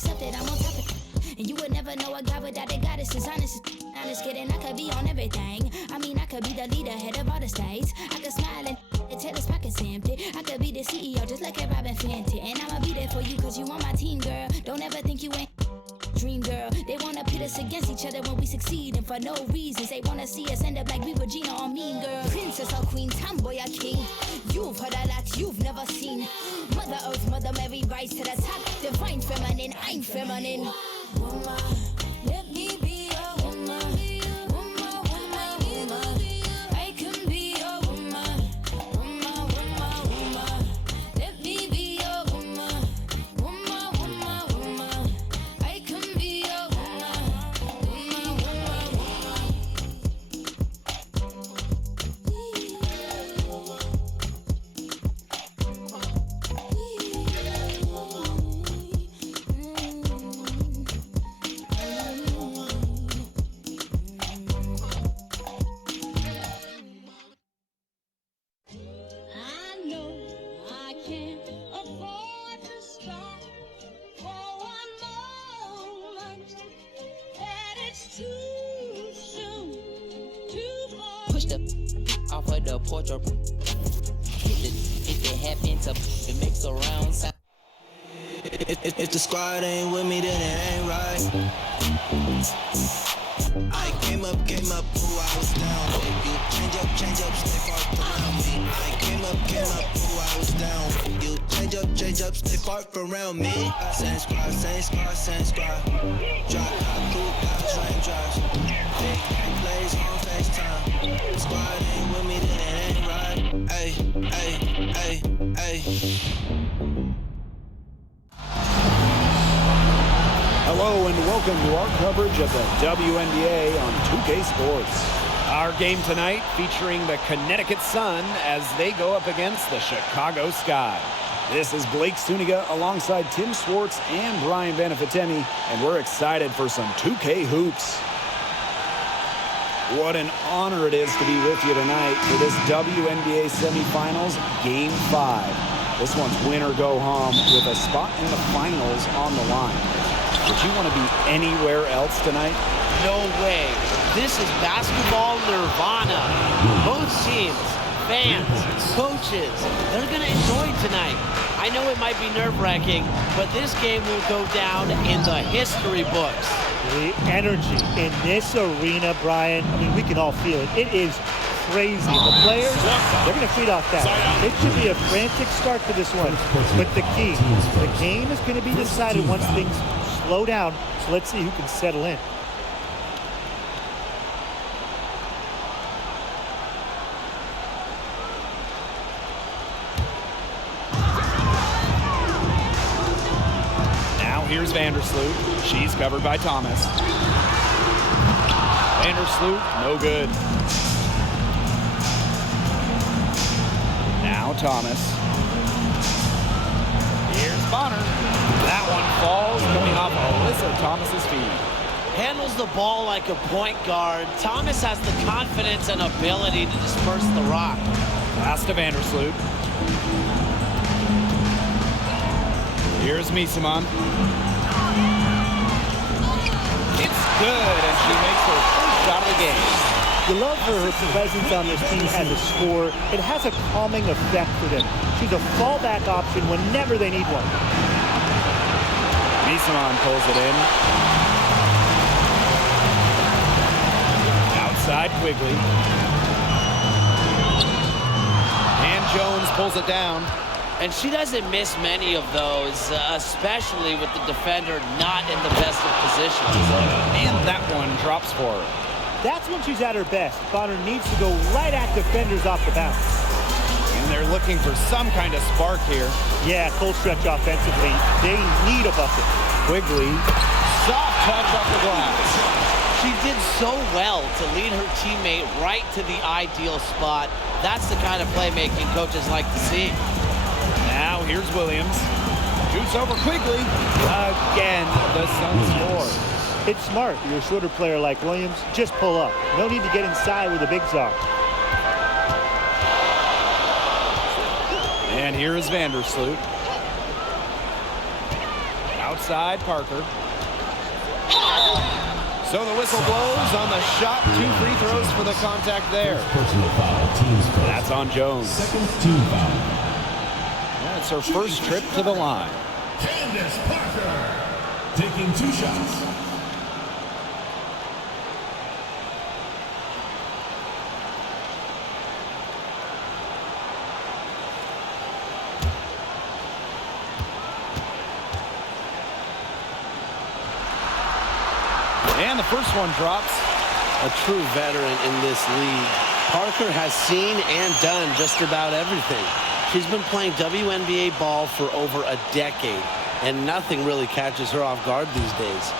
myself that I'm on top of it. And you would never know a guy without a goddess is honest. Honest kidding, I could be on everything. I mean, I could be the leader, head of all the states. I could smile and tell his pockets empty. I could be the CEO, just like a Robin Fenty. And I'ma be there for you, cause you on my team, girl. Don't ever think you ain't dream, girl. They wanna pit us against each other when we succeed, and for no reasons. They wanna see us end up like we Regina or Mean Girl. Princess or queen, tomboy or king. You've heard a lot you've never seen. Mother Earth, Mother Mary, rise to the top. Divine feminine, I'm feminine. Woman, let me be a woman. Woman, woman, woman. I can be a woman. Woman, woman, woman. Let me be a woman. Woman, woman, woman. I can be a woman. Woman, woman, I know I can't afford to stop for one moment. That it's too soon to fall. Push the off of the porch or if it happens to it makes a round sound. If the squad ain't with me, then it ain't right. I came up, ooh, I was down. You change up, stay far around me. I came up, ooh, I was down. You change up, stay far around me. Same squad. Drop top, blue clouds, raindrops. Big plays on FaceTime. Squad ain't with me, then it ain't right. Ay. Hello and welcome to our coverage of the WNBA on 2K Sports. Our game tonight featuring the Connecticut Sun as they go up against the Chicago Sky. This is Blake Suniga alongside Tim Swartz and Brian Benefitemi, and we're excited for some 2K hoops. What an honor it is to be with you tonight for this WNBA Semifinals Game 5. This one's win or go home with a spot in the finals on the line. Would you want to be anywhere else tonight? No way. This is basketball nirvana. Both teams, fans, coaches, they're going to enjoy tonight. I know it might be nerve-wracking, but this game will go down in the history books. The energy in this arena, Brian, I mean, we can all feel it. It is crazy. The players, they're going to feed off that. It should be a frantic start to this one. But the key, the game is going to be decided once things slow down. So let's see who can settle in. Now here's Vandersloot. She's covered by Thomas. Vandersloot, no good. Now Thomas. Here's Bonner. That one falls, coming off Alyssa Thomas's feet. Handles the ball like a point guard. Thomas has the confidence and ability to disperse the rock. Pass to Vandersloot. Here's Misamon. It's good, and she makes her first shot of the game. You love her presence on this team as a scorer. It has a calming effect for them. She's a fallback option whenever they need one. Misamon pulls it in. Outside Quigley. And Jones pulls it down. And she doesn't miss many of those, especially with the defender not in the best of positions. And that one drops for her. That's when she's at her best. Bonner needs to go right at defenders off the bounce. And they're looking for some kind of spark here. Yeah, cold stretch offensively. They need a bucket. Quigley, soft touch off the glass. She did so well to lead her teammate right to the ideal spot. That's the kind of playmaking coaches like to see. Now here's Williams. Shoots over Quigley. Again, the Suns score. It's smart. You're a shorter player like Williams. Just pull up. No need to get inside where the bigs are. And here is Vandersloot. Outside Parker. So the whistle blows on the shot. 2 free throws for the contact there. Personal foul, team's first. That's on Jones. Second team foul. That's her first trip to the line. Candace Parker taking 2 shots. And the first one drops. A true veteran in this league. Parker has seen and done just about everything. She's been playing WNBA ball for over a decade, and nothing really catches her off guard these days.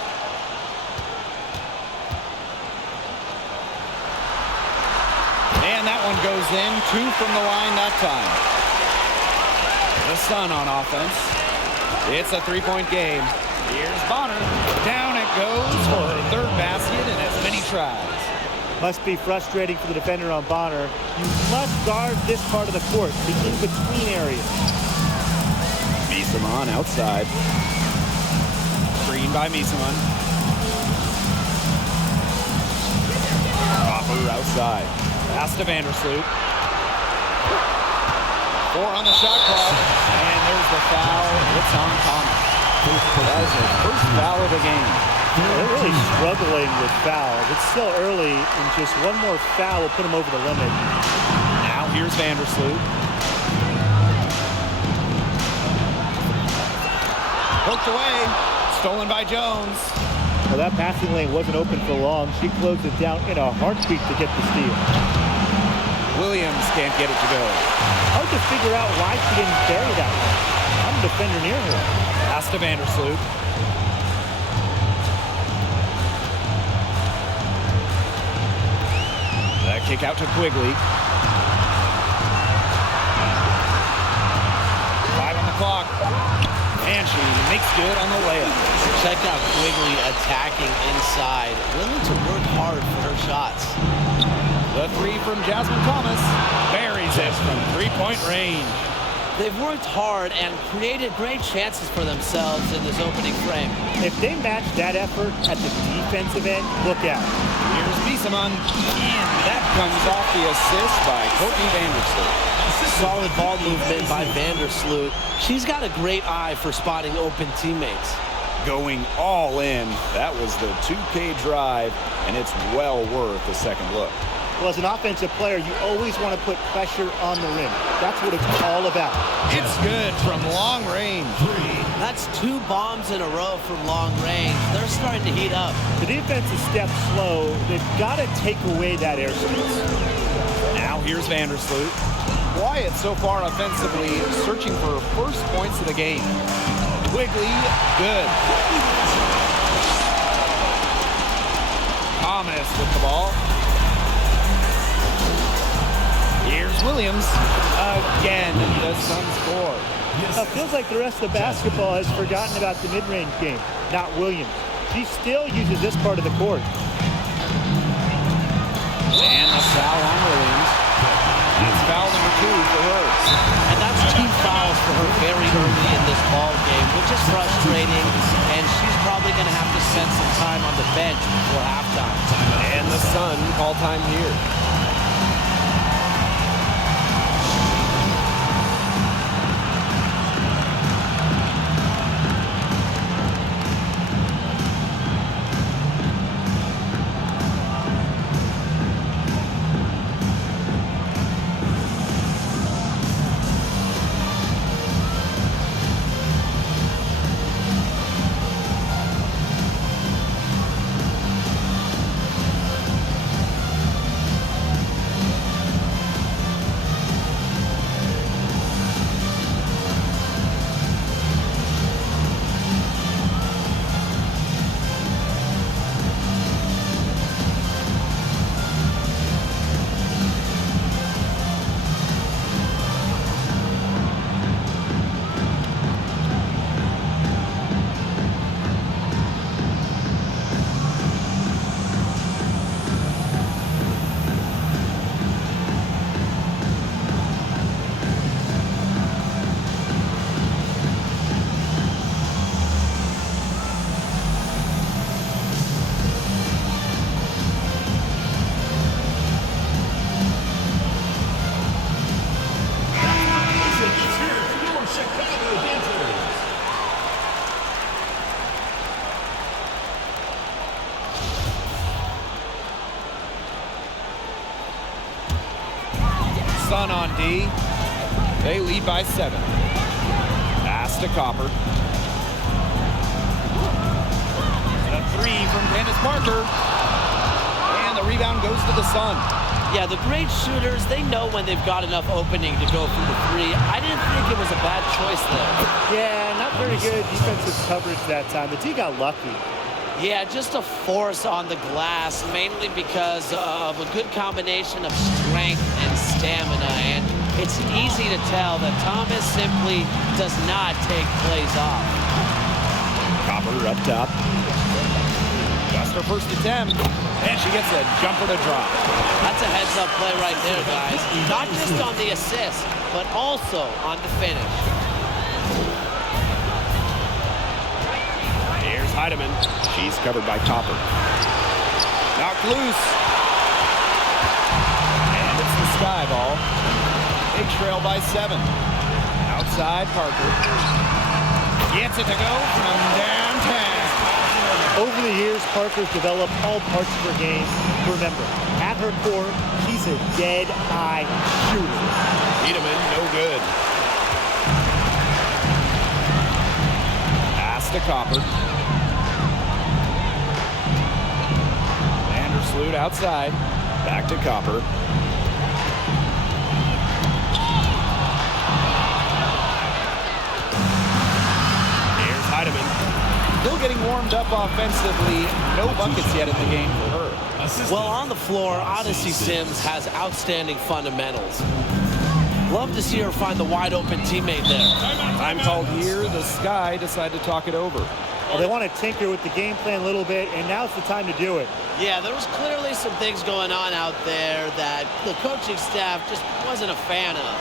And that one goes in. 2 from the line that time. The Sun on offense. It's a 3-point game. Here's Bonner. Down it goes for her 3rd basket in as many tries. Must be frustrating for the defender on Bonner. You must guard this part of the court, the in-between area. Miesemann outside. Screen by Miesemann. Hopper outside. Pass to Vandersloot. 4 on the shot clock. And there's the foul. It's on Thomas. That is her first foul of the game. They're really struggling with fouls. It's still early, and just one more foul will put them over the limit. Now here's Vandersloot. Poked away. Stolen by Jones. Well, that passing lane wasn't open for long. She closed it down in a heartbeat to get the steal. Williams can't get it to go. Hard to figure out why she didn't bury that one. I'm a defender near her. Pass to Vandersloot. That kick out to Quigley. 5 on the clock. And she makes good on the layup. Check out Quigley attacking inside, willing to work hard for her shots. The 3 from Jasmine Thomas buries it from 3-point range. They've worked hard and created great chances for themselves in this opening frame. If they match that effort at the defensive end, look out. Here's Miesemann, and that comes off the assist by Courtney Vandersloot. Solid ball movement by Vandersloot. She's got a great eye for spotting open teammates. Going all in. That was the 2K drive, and it's well worth a second look. Well, as an offensive player, you always want to put pressure on the rim. That's what it's all about. It's good from long range. That's 2 bombs in a row from long range. They're starting to heat up. The defense is stepped slow. They've got to take away that airspace. Now here's Vandersloot. Wyatt so far offensively searching for first points of the game. Quigley, good. Thomas with the ball. Here's Williams again. The Sun score. It feels like the rest of basketball has forgotten about the mid-range game, not Williams. She still uses this part of the court. And a foul on Williams. That's foul number 2 for her. And that's 2 fouls for her very early in this ball game, which is frustrating. And she's probably going to have to spend some time on the bench before halftime. And the Sun call time here. Sun on D. They lead by 7. Pass to Copper. A 3 from Candace Parker. And the rebound goes to the Sun. Yeah, the great shooters, they know when they've got enough opening to go through the 3. I didn't think it was a bad choice there. Yeah, not very good defensive coverage that time. The D got lucky. Yeah, just a force on the glass, mainly because of a good combination of strength and stamina. And it's easy to tell that Thomas simply does not take plays off. Copper up top. Just her first attempt, and she gets a jumper to drop. That's a heads-up play right there, guys. Not just on the assist, but also on the finish. Here's Heidemann. She's covered by Copper. Knocked loose. And it's the Sky ball. Big trail by 7. Outside Parker. Gets it to go from downtown. Over the years, Parker's developed all parts of her game. Remember, at her core, she's a dead-eye shooter. Heidemann, no good. Pass to Copper. Vandersloot outside. Back to Copper. Here's Heidemann. Still getting warmed up offensively. No buckets yet in the game for her. Well, on the floor, Odyssey Sims has outstanding fundamentals. Love to see her find the wide-open teammate there. Time called here. The Sky decide to talk it over. Well, they want to tinker with the game plan a little bit, and now's the time to do it. Yeah, there was clearly some things going on out there that the coaching staff just wasn't a fan of.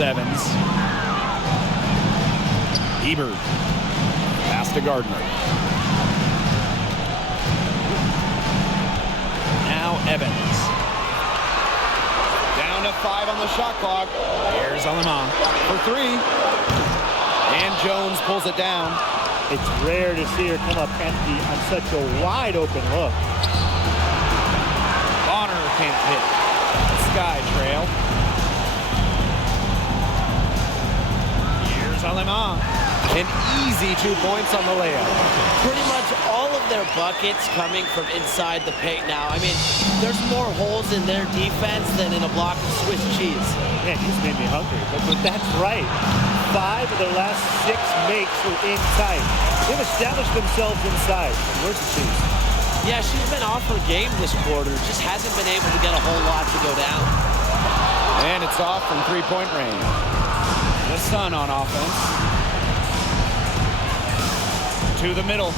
Evans. Ebert. Pass to Gardner. Now Evans. Down to 5 on the shot clock. Here's Alyssa for 3. And Jones pulls it down. It's rare to see her come up empty on such a wide open look. Bonner can't hit. Sky trail. Here's Alyssa. An easy 2 points on the layup. Pretty much all of their buckets coming from inside the paint now. I mean, there's more holes in their defense than in a block of Swiss cheese. Man, he's made me hungry, but that's right. 5 of their last 6 makes were inside. They've established themselves inside. Where's the cheese? Yeah, she's been off her game this quarter. Just hasn't been able to get a whole lot to go down. And it's off from 3-point range. The Sun on offense. To the middle.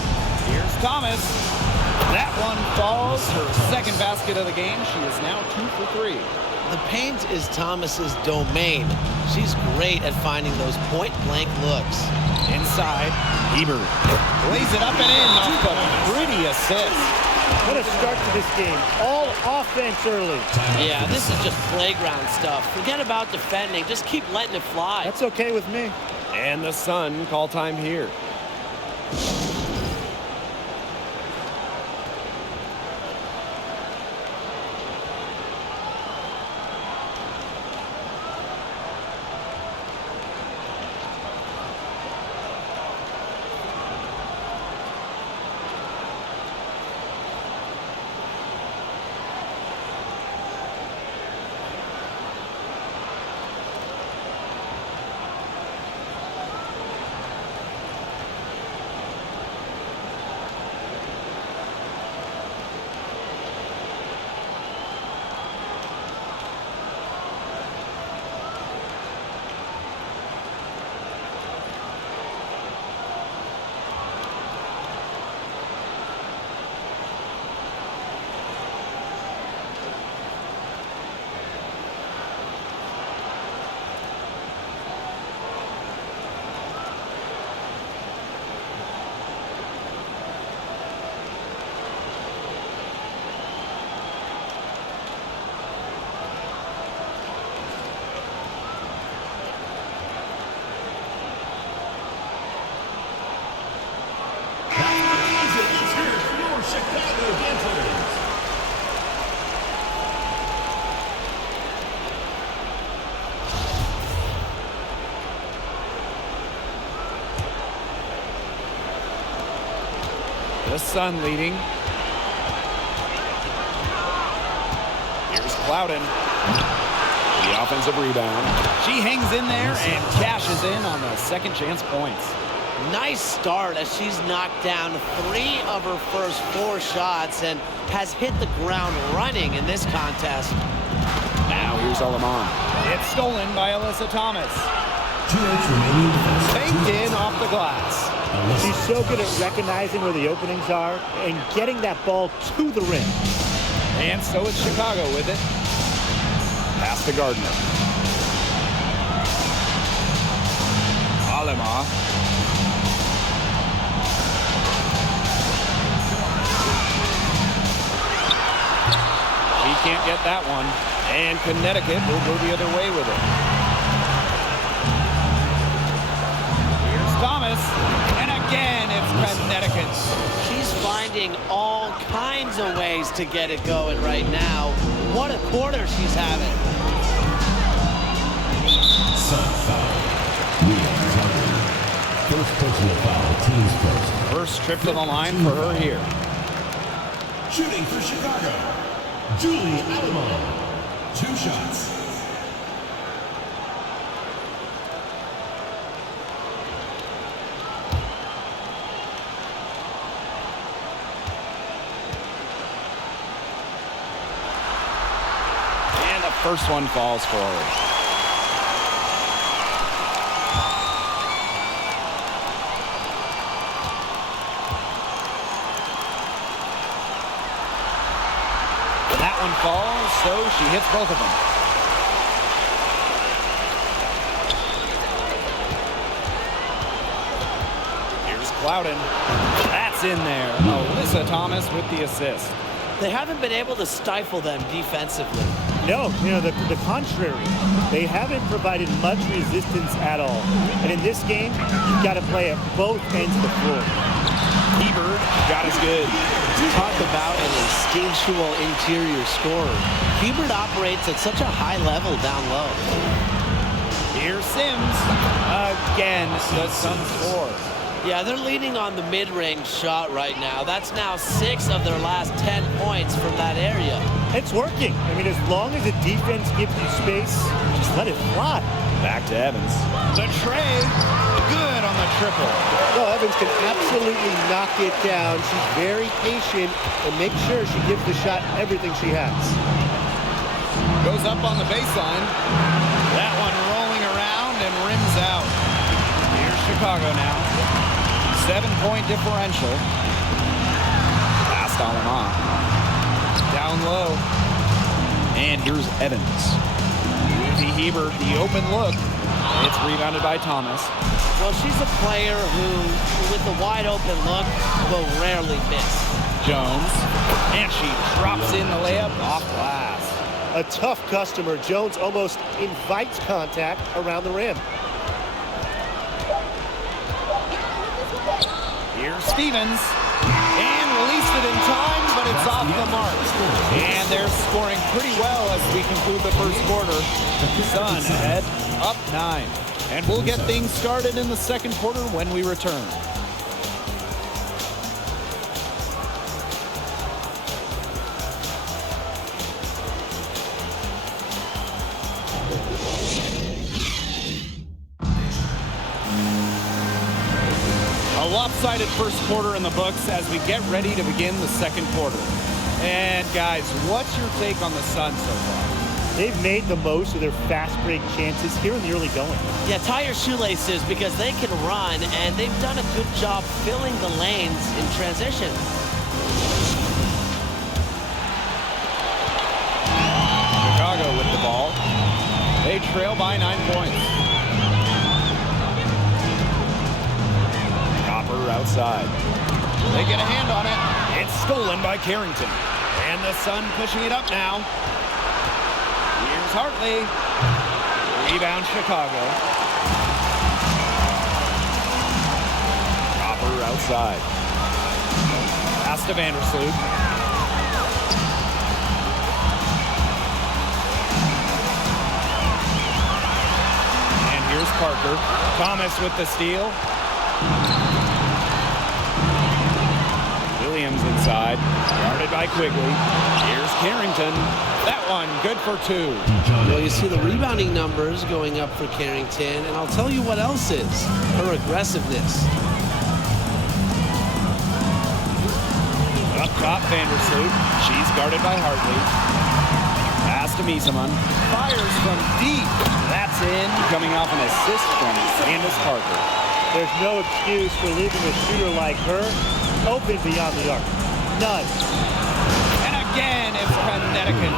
Here's Thomas. That one falls. Her second basket of the game. She is now 2 for 3. The paint is Thomas's domain. She's great at finding those point-blank looks. Inside, Hebert lays it up and in off the pretty assist. What a start to this game. All offense early. Yeah, this is just playground stuff. Forget about defending. Just keep letting it fly. That's okay with me. And the Sun call time here. Let's hear it for your Chicago Dancers. The Sun leading. Here's Clouden. The offensive rebound. She hangs in there and cashes in on the second chance points. Nice start as she's knocked down 3 of her first 4 shots and has hit the ground running in this contest. Now here's Alamon. It's stolen by Alyssa Thomas. 2 minutes remaining. Baked in off the glass. She's so good at recognizing where the openings are and getting that ball to the rim. And so is Chicago with it. Pass to Gardner. Alema. She can't get that one. And Connecticut will go the other way with it. Here's Thomas. And again, it's Connecticut. She's finding all kinds of ways to get it going right now. What a quarter she's having. Sun foul. We are covered. First personal foul, team's first. First trip to the line for her here. Shooting for Chicago, Julie Alamon. 2 shots. And the first one falls for her. That one falls, so she hits both of them. Here's Clouden. That's in there. Alyssa Thomas with the assist. They haven't been able to stifle them defensively. No, the contrary. They haven't provided much resistance at all. And in this game, you've got to play at both ends of the floor. Hebert got us good. Talk about an instinctual interior scorer. Hebert operates at such a high level down low. Here's Sims. Again, the Sun score. Yeah, they're leaning on the mid-range shot right now. That's now 6 of their last 10 points from that area. It's working. I mean, as long as the defense gives you space, just let it fly. Back to Evans. The tray. Good on the triple. No, Evans can absolutely knock it down. She's very patient and makes sure she gives the shot everything she has. Goes up on the baseline. That one rolling around and rims out. Here's Chicago now. 7-point differential. Past Alama. Down low. And here's Evans. Ruthie Hebert, the open look. It's rebounded by Thomas. Well, she's a player who, with the wide open look, will rarely miss. Jones, and she drops in the layup off glass. A tough customer. Jones almost invites contact around the rim. Here's Stevens, and released it in time, but it's off the mark. And they're scoring pretty well as we conclude the first quarter. Sun ahead, up 9. And we'll get things started in the second quarter when we return. A lopsided first quarter in the books as we get ready to begin the second quarter. And guys, what's your take on the Sun so far? They've made the most of their fast break chances here in the early going. Yeah, tie your shoelaces because they can run, and they've done a good job filling the lanes in transition. Chicago with the ball. They trail by 9 points. Copper outside. They get a hand on it. It's stolen by Carrington. And the Sun pushing it up now. Here's Hartley. Rebound Chicago. Copper outside. Pass to Vandersloot. And here's Parker. Thomas with the steal. Williams inside. Guarded by Quigley. Here's Carrington. That one good for 2. Well, you see the rebounding numbers going up for Carrington, and I'll tell you what else is her aggressiveness. Up top, Vandersloot. She's guarded by Hartley. Pass to Miesemann. Fires from deep. That's in. Coming off an assist from Candace Parker. There's no excuse for leaving a shooter like her open beyond the arc. None. And again, it's Connecticut.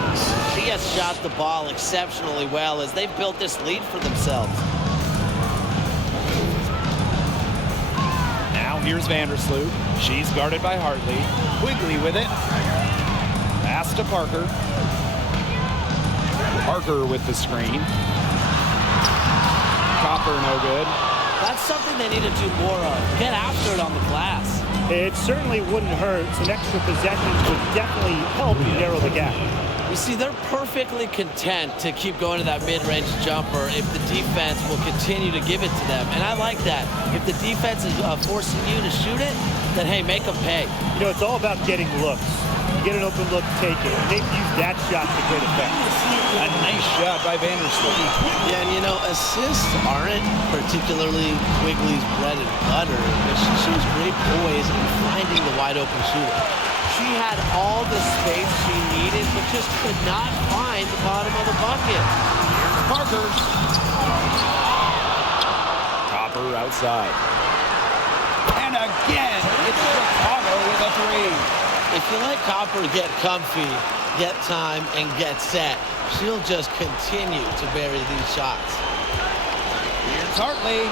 She has shot the ball exceptionally well as they've built this lead for themselves. Now here's Vandersloot. She's guarded by Hartley. Quigley with it. Pass to Parker. Parker with the screen. Copper no good. That's something they need to do more of. Get after it on the glass. It certainly wouldn't hurt. Some extra possessions would definitely help narrow the gap. You see, they're perfectly content to keep going to that mid-range jumper if the defense will continue to give it to them. And I like that. If the defense is forcing you to shoot it, then, hey, make them pay. You know, it's all about getting looks. Get an open look, take it. And they've used that shot to great effect. A nice shot by Vandersloot. Yeah, and you know, assists aren't particularly Quigley's bread and butter, but she shows great poise in finding the wide open shooter. She had all the space she needed, but just could not find the bottom of the bucket. Here's Parker. Copper outside. And again, it's Chicago with a 3. If you let Copper get comfy, get time, and get set, she'll just continue to bury these shots. Here's Hartley.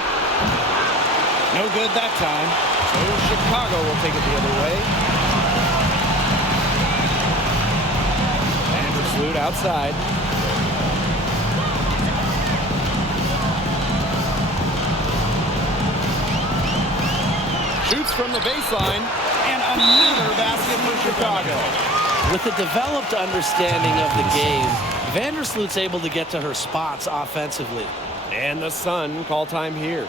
No good that time. So Chicago will take it the other way. Vandersloot outside. Shoots from the baseline. And another basket for Chicago. With a developed understanding of the game, Vandersloot's able to get to her spots offensively. And the Sun call time here.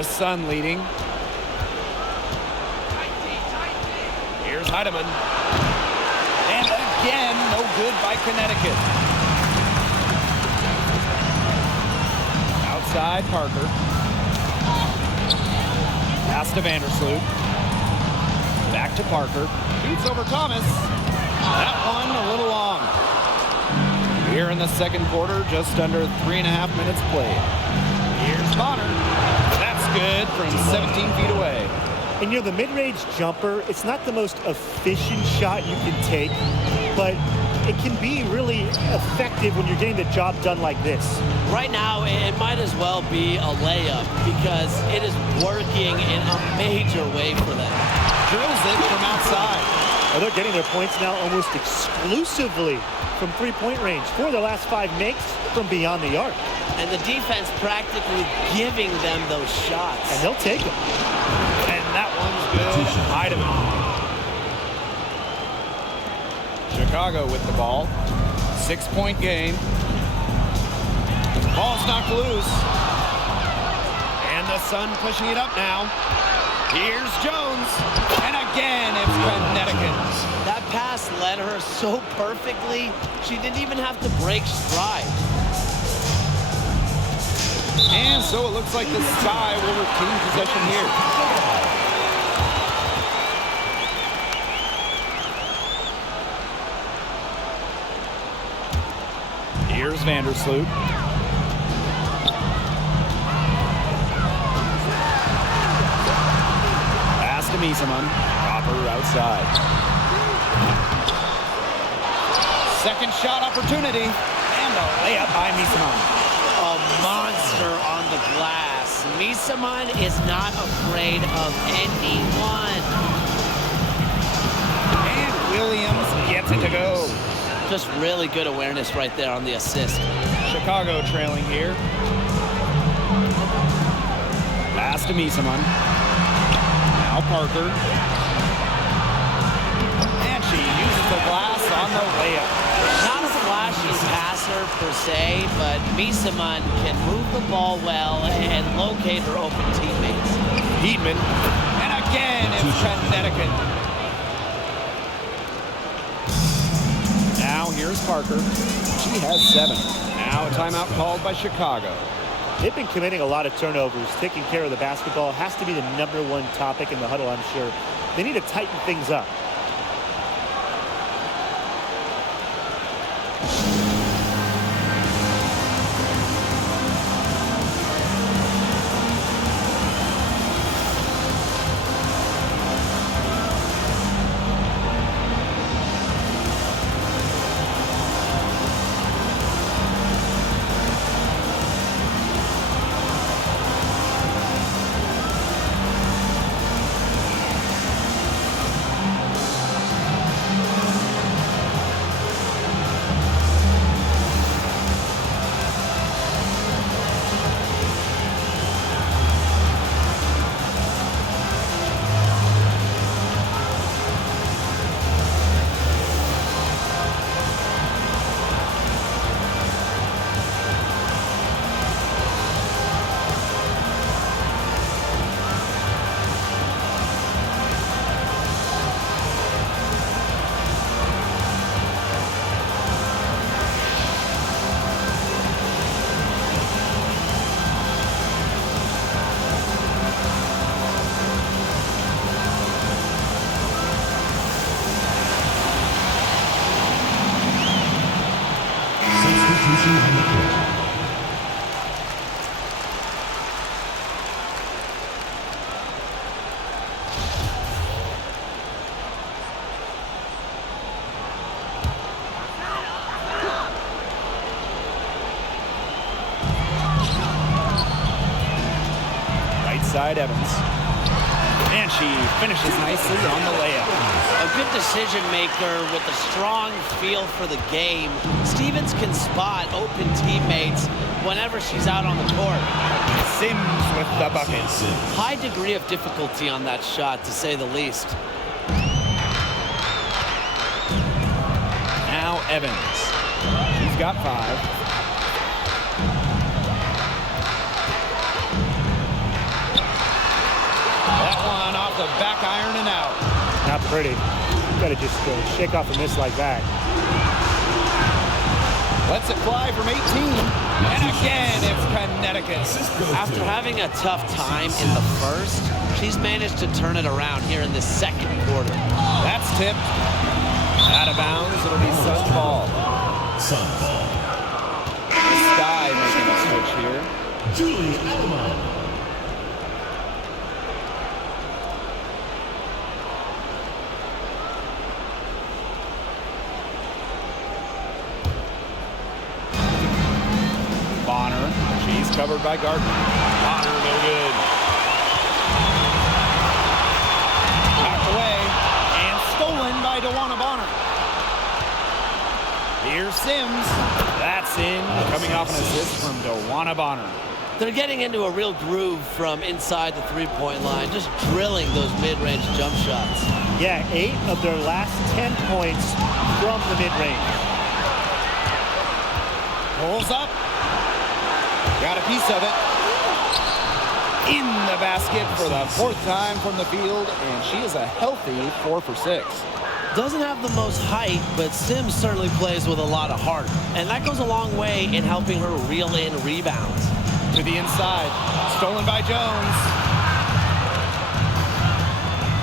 The Sun leading. Here's Heidemann. And again, no good by Connecticut. Outside, Parker. Pass to Vandersloot. Back to Parker. Shoots over Thomas. That one a little long. Here in the second quarter, just under 3.5 minutes played. Here's Bonner. That's good from 17 feet away. And the mid-range jumper, it's not the most efficient shot you can take, but it can be really effective when you're getting the job done like this. Right now, it might as well be a layup because it is working in a major way for them. Drills it from outside. Well, they're getting their points now almost exclusively from three-point range. 4 of their last 5 makes from beyond the arc. And the defense practically giving them those shots. And they'll take them. And that one's good. Heidemann. Chicago with the ball. 6-point game. Ball's knocked loose. And the Sun pushing it up now. Here's Jones. And again, it's Connecticut. That pass led her so perfectly, she didn't even have to break stride. And so it looks like the Sky will retain possession here. Here's Vandersloot. Pass to Miesemann. Copper outside. Second shot opportunity. And a layup by Miesemann. A monster on the glass. Miesemann is not afraid of anyone. And Williams gets it to go. Just really good awareness right there on the assist. Chicago trailing here. Pass to Miesemann. Now Parker. And she uses the glass on the layup. Not a flashy passer per se, but Miesemann can move the ball well and locate her open teammates. Heatman. And again, it's Connecticut. Now here's Parker. She has 7. Now a timeout called by Chicago. They've been committing a lot of turnovers. Taking care of the basketball has to be the #1 topic in the huddle, I'm sure. They need to tighten things up. Side Evans. And she finishes nicely on the layup. A good decision maker with a strong feel for the game. Stevens can spot open teammates whenever she's out on the court. Sims with the bucket. High degree of difficulty on that shot, to say the least. Now Evans. She's got 5. the back iron and out. Not pretty. You gotta just shake off a miss like that. Lets it fly from 18. And again, it's Connecticut. After having a tough time in the first, she's managed to turn it around here in the second quarter. That's tipped. Out of bounds. It'll be Sun ball. Sun ball. Sky making a switch here. Julie Alman. Bonner. She's covered by Gardner. Bonner, no good. Knocked away and stolen by DeWanna Bonner. Here's Sims. That's in. Coming off an assist from DeWanna Bonner. They're getting into a real groove from inside the three-point line, just drilling those mid-range jump shots. Yeah, 8 of their last 10 points from the mid-range. Pulls up. Got a piece of it. In the basket for the 4th time from the field, and she is a healthy 4 for 6. Doesn't have the most height, but Sims certainly plays with a lot of heart. And that goes a long way in helping her reel in rebounds. To the inside. Stolen by Jones.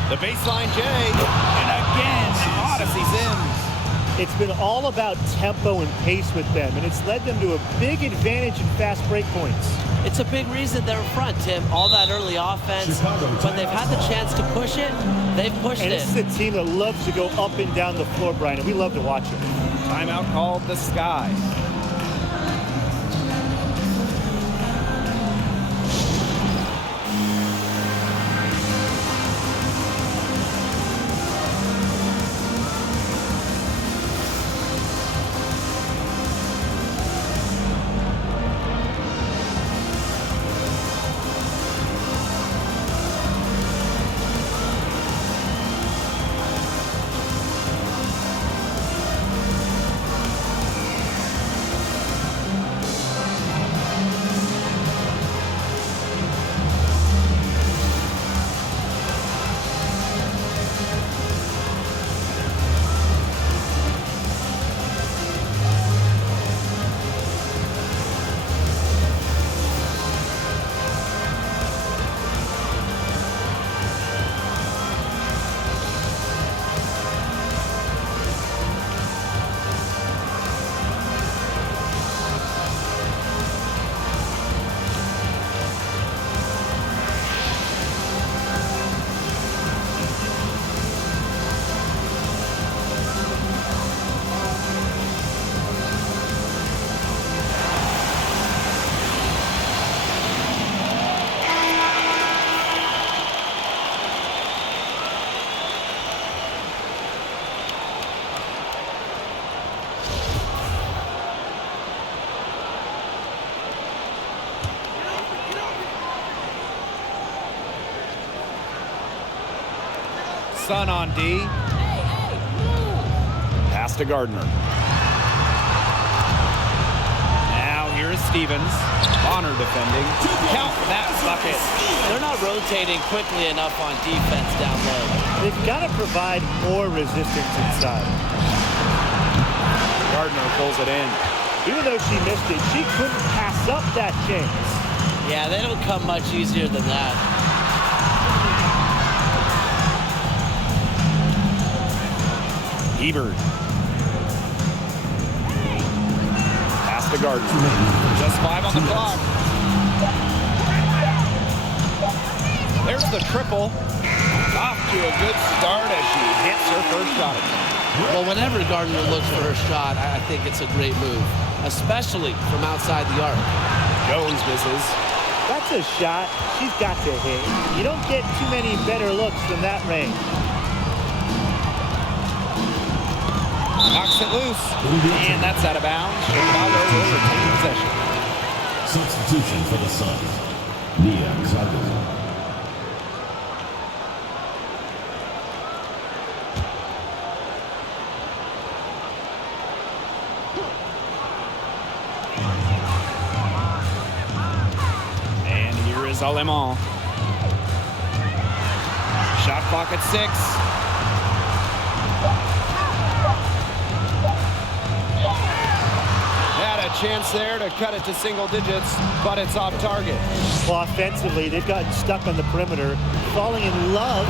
The baseline J. And again, Odyssey Sims. It's been all about tempo and pace with them, and it's led them to a big advantage in fast break points. It's a big reason they're in front, Tim. All that early offense. When they've had the chance to push it, they've pushed and it. This is a team that loves to go up and down the floor, Brian, and we love to watch it. Timeout called the Sky. Sun on D. Pass to Gardner. Now here's Stevens. Bonner defending. Count that bucket. They're not rotating quickly enough on defense down low. They've got to provide more resistance inside. Gardner pulls it in. Even though she missed it, she couldn't pass up that chance. Yeah, they don't come much easier than that. Ebert. Pass to Gardner. Just 5 on the clock. There's the triple. Off to a good start as she hits her first shot. Well, whenever Gardner looks for her shot, I think it's a great move, especially from outside the arc. Jones misses. That's a shot she's got to hit. You don't get too many better looks from that range. Knocks it loose. And that's out of bounds. Chicago will retain possession. Substitution for the Sun. Nia Zagan. And here is Alemán. Shot clock at 6. Had a chance there to cut it to single digits, but it's off target. Well, offensively, they've gotten stuck on the perimeter, falling in love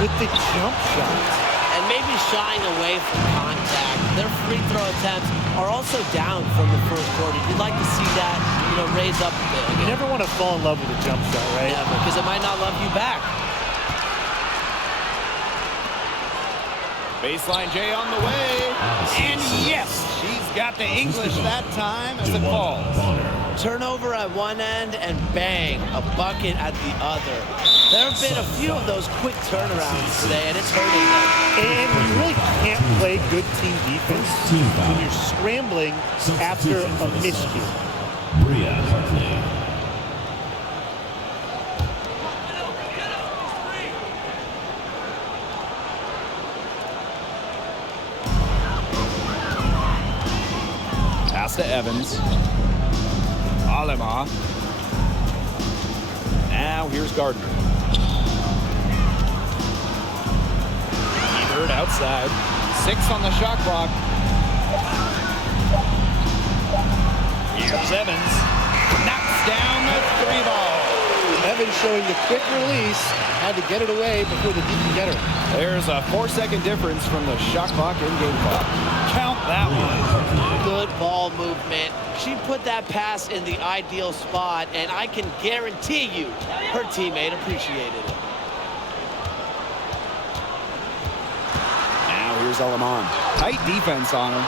with the jump shot. And maybe shying away from contact. Their free throw attempts are also down from the first quarter. You'd like to see that, raise up a bit. You never want to fall in love with a jump shot, right? Never, because it might not love you back. Baseline J on the way. And yes, she's got the English that time as it falls. Turnover at one end and bang, a bucket at the other. There have been a few of those quick turnarounds today, and it's hurting them. And you really can't play good team defense when you're scrambling after a miscue. Bria Hartley. Pass to Evans. Alema. Now here's Gardner. Ebert outside. 6 on the shot clock. Here's Evans. Knocks down the 3 ball. Evans showing the quick release. Had to get it away before the D can get her. There's a 4-second difference from the shot clock and game clock. Count that one. Good ball movement. She put that pass in the ideal spot, and I can guarantee you her teammate appreciated it. Now here's Aleman. Tight defense on him.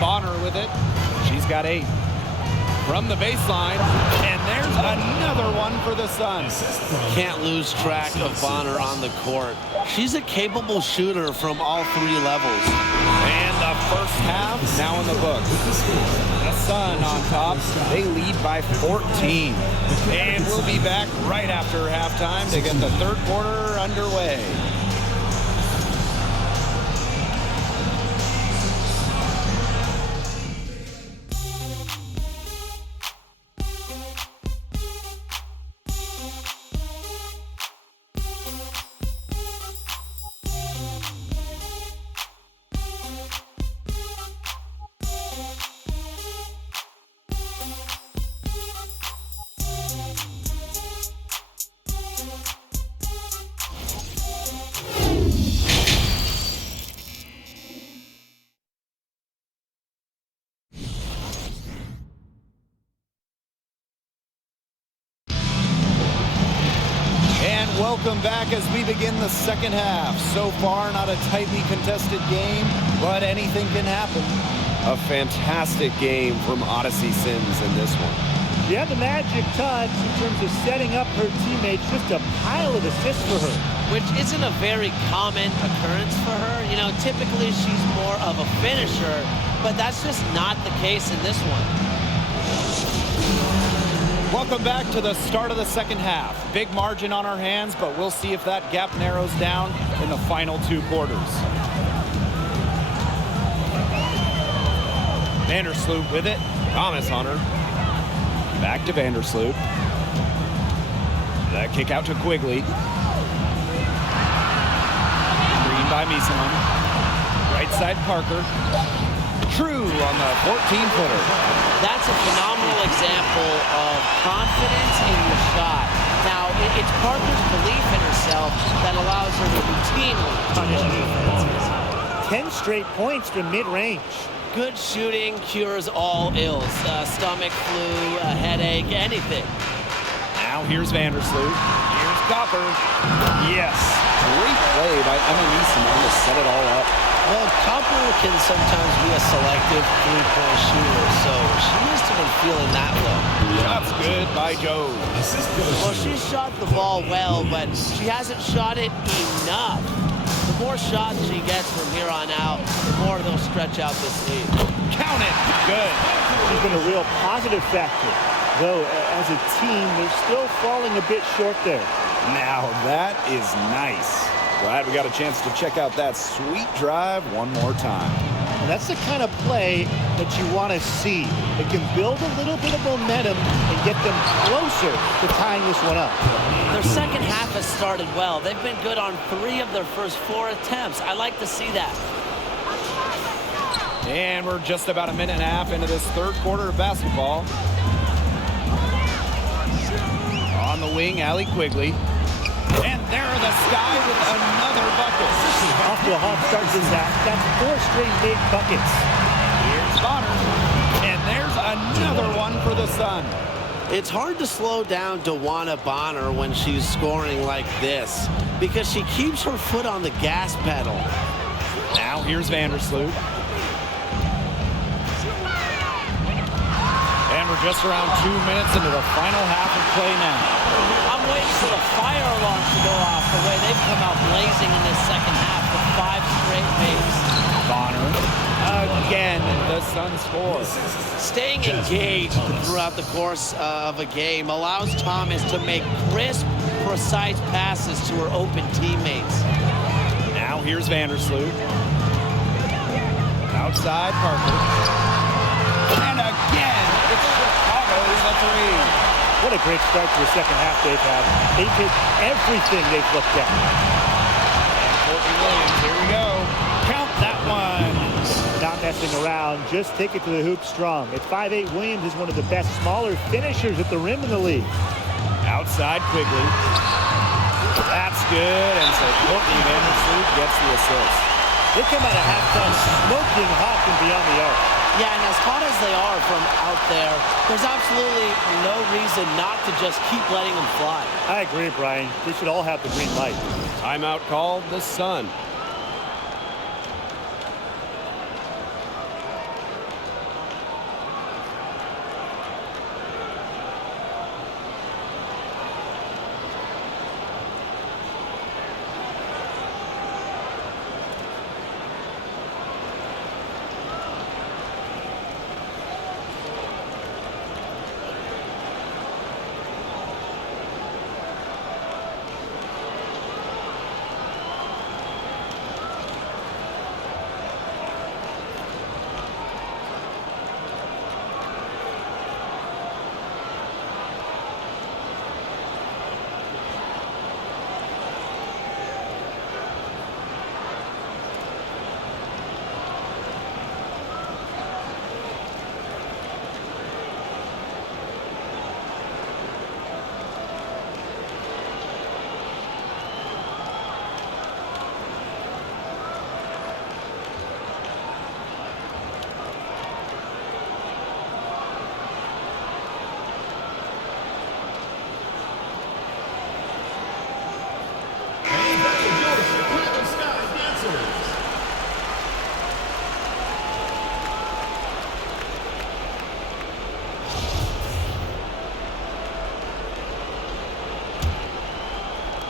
Bonner with it. She's got 8. From the baseline, and there's another one for the Suns. Can't lose track of Bonner on the court. She's a capable shooter from all 3 levels. And the first half now in the books. The Sun on top. They lead by 14. And we'll be back right after halftime to get the third quarter underway. Welcome back as we begin the second half. So far, not a tightly contested game, but anything can happen. A fantastic game from Odyssey Sims in this one. Yeah, the magic touch in terms of setting up her teammates, just a pile of assists for her. Which isn't a very common occurrence for her. Typically she's more of a finisher, but that's just not the case in this one. Welcome back to the start of the second half. Big margin on our hands, but we'll see if that gap narrows down in the final 2 quarters. Vandersloot with it. Thomas on her. Back to Vandersloot. That kick out to Quigley. Green by Misaman. Right side Parker. True on the 14-footer. That's a phenomenal example of confidence in your shot. Now, it's Parker's belief in herself that allows her to routinely punish defenses. 10 straight points from mid-range. Good shooting cures all ills. Stomach flu, a headache, anything. Now here's Vandersloot. Here's Copper. Yes. Great play by Emma Misaman to set it all up. Well, Copper can sometimes be a selective 3-point shooter, so she must have been feeling that low. Shots good by Joe. Well, she shot the ball well, but she hasn't shot it enough. The more shots she gets from here on out, the more they'll stretch out this lead. Count it. Good. She's been a real positive factor. Though, as a team, they're still falling a bit short there. Now that is nice. Glad we got a chance to check out that sweet drive one more time. And that's the kind of play that you want to see. It can build a little bit of momentum and get them closer to tying this one up. Their second half has started well. They've been good on 3 of their first 4 attempts. I like to see that. And we're just about a minute and a half into this third quarter of basketball. On the wing, Allie Quigley. And there are the Sky with another bucket. Off to a hot start to Zach. That's 4 straight big buckets. Here's Bonner. And there's another one for the Sun. It's hard to slow down DeWanna Bonner when she's scoring like this because she keeps her foot on the gas pedal. Now here's Vandersloot. And we're just around 2 minutes into the final half of play now. I'm waiting for the fire alarm to go off the way they've come out blazing in this second half with 5 straight makes. Bonner. Again, the Sun scores. Staying engaged throughout the course of a game allows Thomas to make crisp, precise passes to her open teammates. Now here's Vandersloot. Outside Parker. And again, it's Chicago's a 3. What a great start to the second half they've had. They've hit everything they've looked at. And Courtney Williams, here we go. Count that one. Not messing around, just take it to the hoop strong. At 5'8", Williams is one of the best smaller finishers at the rim in the league. Outside Quigley. That's good, and so Courtney Vandersloot gets the assist. They come out of halftime smoking hot from beyond the arc. Yeah, and as hot as they are from out there, there's absolutely no reason not to just keep letting them fly. I agree, Brian. They should all have the green light. Timeout called the Sun.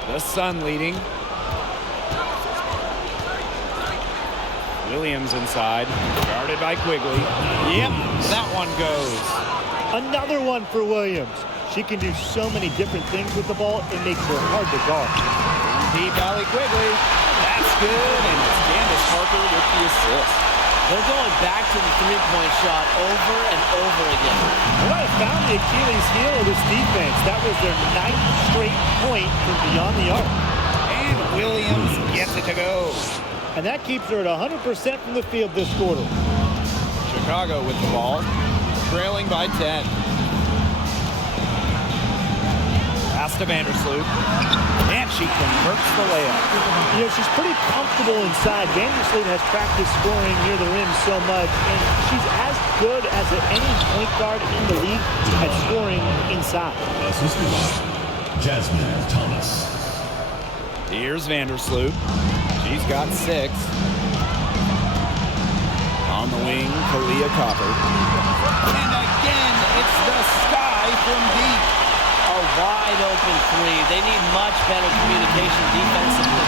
The Sun leading. Williams inside, guarded by Quigley. Yep, that one goes. Another one for Williams. She can do so many different things with the ball, it makes her hard to guard. Deep alley Quigley. That's good, and it's Candace Parker with the assist. They're going back to the three-point shot over and over again. They might have found the Achilles heel of this defense. That was their 9th straight point from beyond the arc. And Williams gets it to go. And that keeps her at 100% from the field this quarter. Chicago with the ball, trailing by 10. Pass to Vandersloot. And she converts the layup. You know, she's pretty comfortable inside. Vandersloot has practiced scoring near the rim so much, and she's as good as any point guard in the league at scoring inside. Assisted by Jasmine Thomas. Here's Vandersloot. She's got 6. On the wing, Kalia Copper. And again, it's the Sky from deep. A wide open 3. They need much better communication defensively.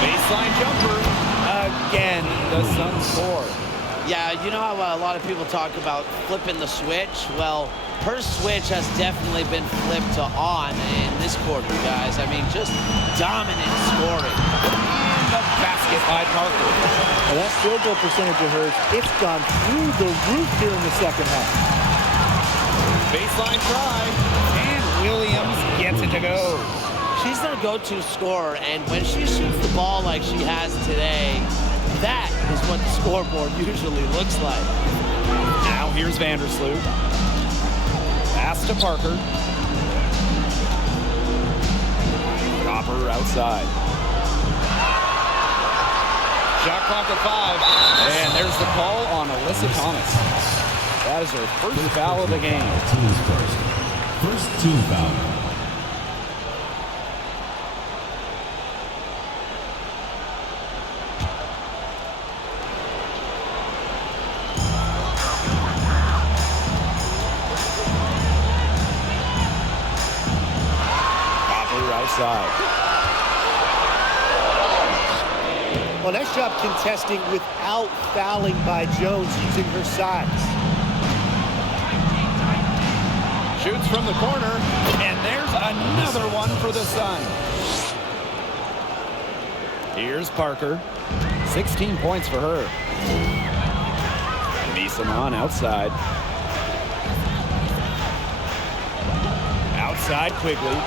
Baseline jumper. Again, the Sun score. Yeah, you know how a lot of people talk about flipping the switch? Well, her switch has definitely been flipped to on in this quarter, guys. I mean, just dominant scoring. And the basket by Parker. Well, that field goal percentage of hers, it's gone through the roof here in the second half. Baseline try, and Williams gets it to go. She's their go-to scorer, and when she shoots the ball like she has today, that is what the scoreboard usually looks like. Now here's Vandersloot. Pass to Parker. Copper outside. Shot clock at 5. And there's the call on Alyssa Thomas. That is her first foul of the game. Team's first team foul. Outside. Well, nice job contesting without fouling by Jones using her size. Shoots from the corner, and there's another one for the Sun. Here's Parker. 16 points for her. Misaman outside. Outside Quigley.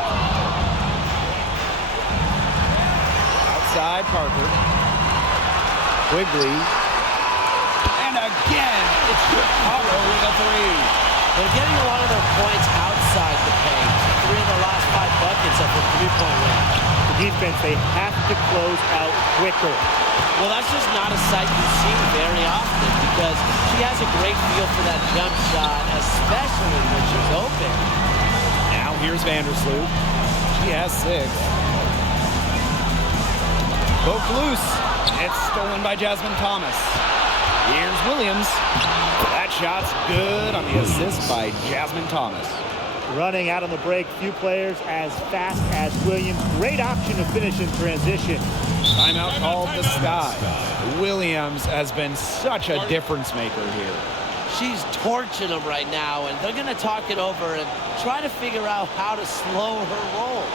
Outside Parker. Quigley. And again, it's Chicago with a 3. They're getting a lot of their points outside the paint. 3 of their last 5 buckets are from three-point range. The defense, they have to close out quicker. Well, that's just not a sight you see very often because she has a great feel for that jump shot, especially when she's open. Now here's Vandersloot. She has 6. Poked loose. It's stolen by Jasmine Thomas. Here's Williams. That shot's good on the assist by Jasmine Thomas. Running out on the break, few players as fast as Williams. Great option to finish in transition. Timeout called the Sky. Williams has been such a difference maker here. She's torching them right now, and they're going to talk it over and try to figure out how to slow her roll.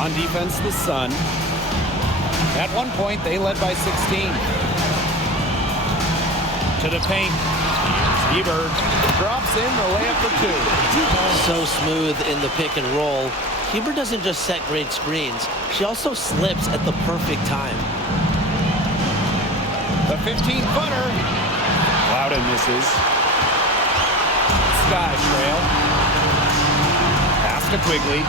On defense, the Sun. At one point, they led by 16. To the paint. Ebert drops in the layup for 2. So smooth in the pick and roll. Heber doesn't just set great screens. She also slips at the perfect time. The 15-footer. Loudon misses. Sky trail. Pass to Quigley.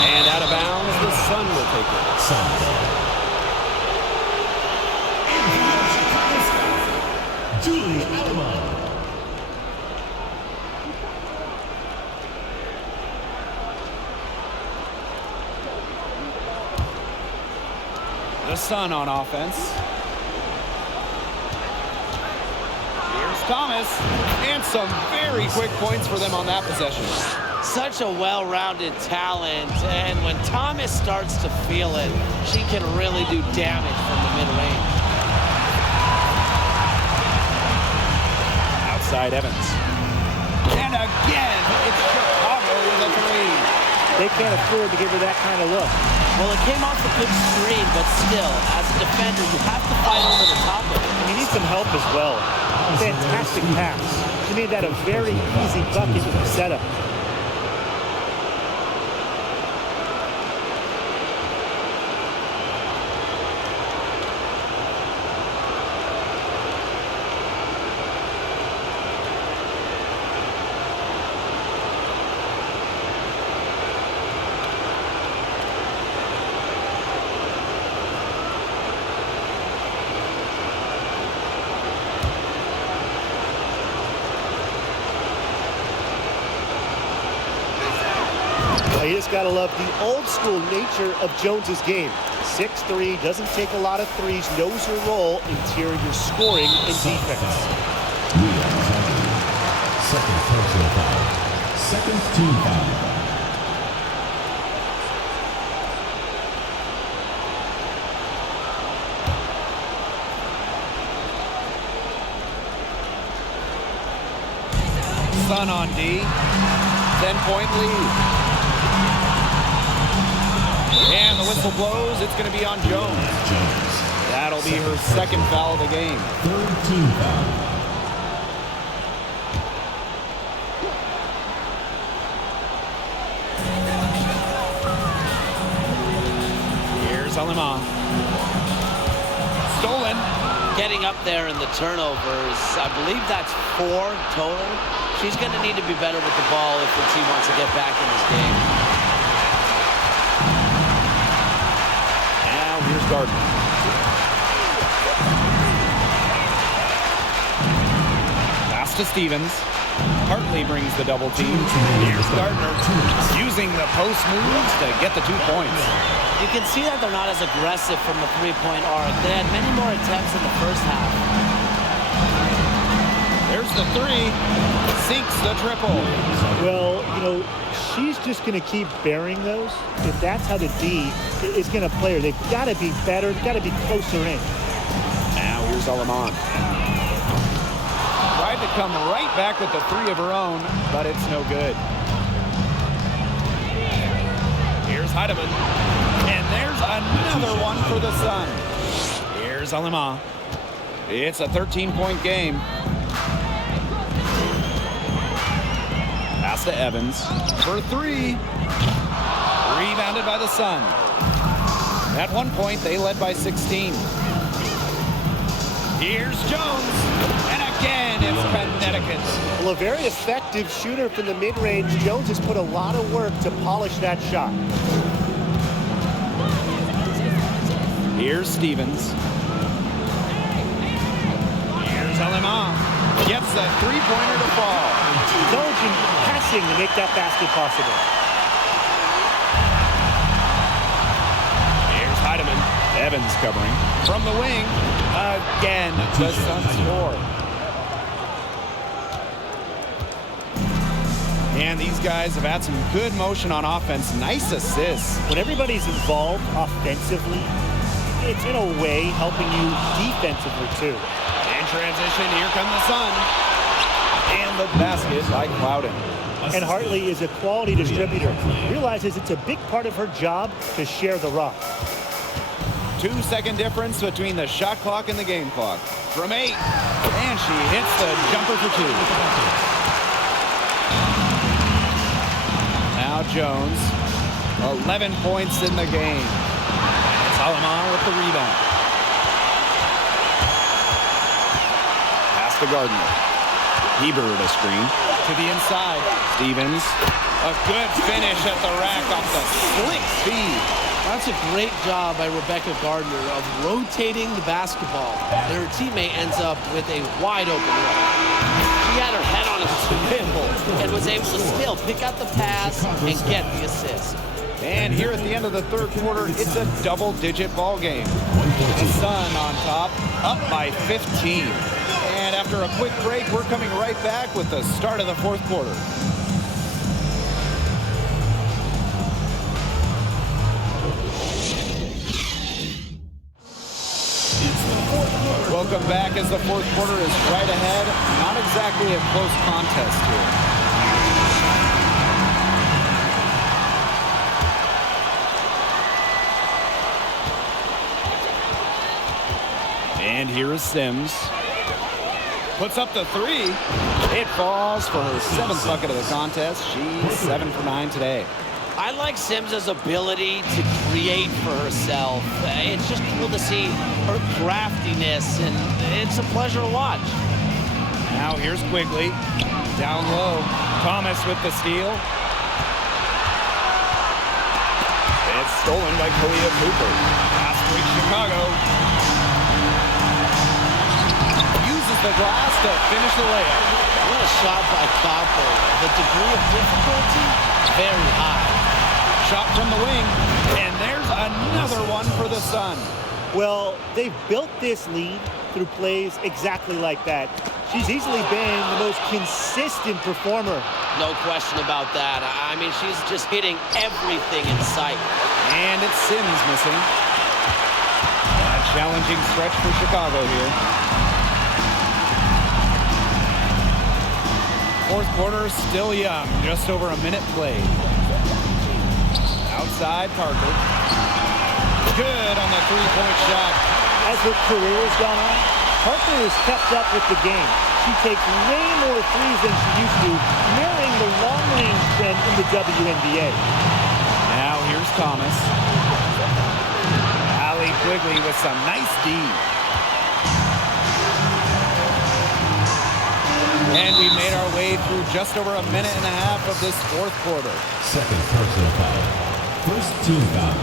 And out of bounds, the Sun will take it. Julie Alamo. The Sun on offense. Here's Thomas. And some very quick points for them on that possession. Such a well-rounded talent, and when Thomas starts to feel it, she can really do damage from the mid-range. Outside Evans. And again, it's Chicago with a three. They can't afford to give her that kind of look. Well, it came off a good screen, but still, as a defender, you have to fight over the top of it. You need some help as well. Fantastic pass. She made that a very easy bucket with the setup. You just got to love the old school nature of Jones's game. 6'3", doesn't take a lot of threes, knows her role, interior scoring and defense. Second personal foul. Second team foul. Sun on D. 10-point lead. And the whistle blows. It's going to be on Jones. That'll be her second foul of the game. Third team foul. Here's Alima. Stolen. Getting up there in the turnovers, I believe that's 4 total. She's going to need to be better with the ball if the team wants to get back in this game. Here's Gardner. Pass to Stevens. Hartley brings the double team. Here's Gardner using the post moves to get the 2 points. You can see that they're not as aggressive from the three-point arc. They had many more attempts in the first half. There's the three. Sinks the triple. Well, you know, she's just going to keep burying those. If that's how the D is going to play her, they've got to be better. They've got to be closer in. Now here's Alaman. Tried to come right back with the three of her own, but it's no good. Here's Heidemann. And there's another one for the Sun. Here's Alima. It's a 13-point game. Pass to Evans for three. Rebounded by the Sun. At one point, they led by 16. Here's Jones. And again, it's Connecticut. Well, a very effective shooter from the mid-range. Jones has put a lot of work to polish that shot. Here's Stevens. Here's Alima. Gets the three-pointer to fall. Intelligent passing to make that basket possible. Here's Heidemann. Evans covering. From the wing. Again, the Suns score. And these guys have had some good motion on offense. Nice assists. When everybody's involved offensively, it's in a way helping you defensively too. In transition, here come the Sun. And the basket by Clouden. And Hartley is a quality distributor. Realizes it's a big part of her job to share the rock. 2-second difference between the shot clock and the game clock. From 8. And she hits the jumper for 2. Now Jones. 11 points in the game. Alima with the rebound. Pass to Gardner. Heber with a screen. To the inside. Stevens. A good finish at the rack off the slick speed. That's a great job by Rebecca Gardner of rotating the basketball. And her teammate ends up with a wide open look. She had her head on a swivel and was able to still pick out the pass and get the assist. And here at the end of the third quarter, it's a double-digit ball game. The Sun on top, up by 15. And after a quick break, we're coming right back with the start of the fourth quarter. welcome back as the fourth quarter is right ahead. Not exactly a close contest here. And here is Sims. Puts up the three. It falls for her 7th bucket of the contest. She's 7 for 9 today. I like Sims' ability to create for herself. It's just cool to see her craftiness, and it's a pleasure to watch. Now here's Quigley. Down low. Thomas with the steal. It's stolen by Kalia Cooper. Fast break Chicago. Uses the glass to finish the layup. What a shot by Copper. The degree of difficulty, very high. Shot from the wing, and there's another one for the Sun. Well, they've built this lead through plays exactly like that. She's easily been the most consistent performer. No question about that. I mean, she's just hitting everything in sight. And it's Sims missing. A challenging stretch for Chicago here. Fourth quarter still young, just over a minute played. Outside, Parker. Good on the three-point shot. As her career has gone on, Parker has kept up with the game. She takes way more threes than she used to, mirroring the long-range trend in the WNBA. Now here's Thomas. Allie Quigley with some nice D. And we made our way through just over a minute and a half of this fourth quarter. Second personal foul. First team foul.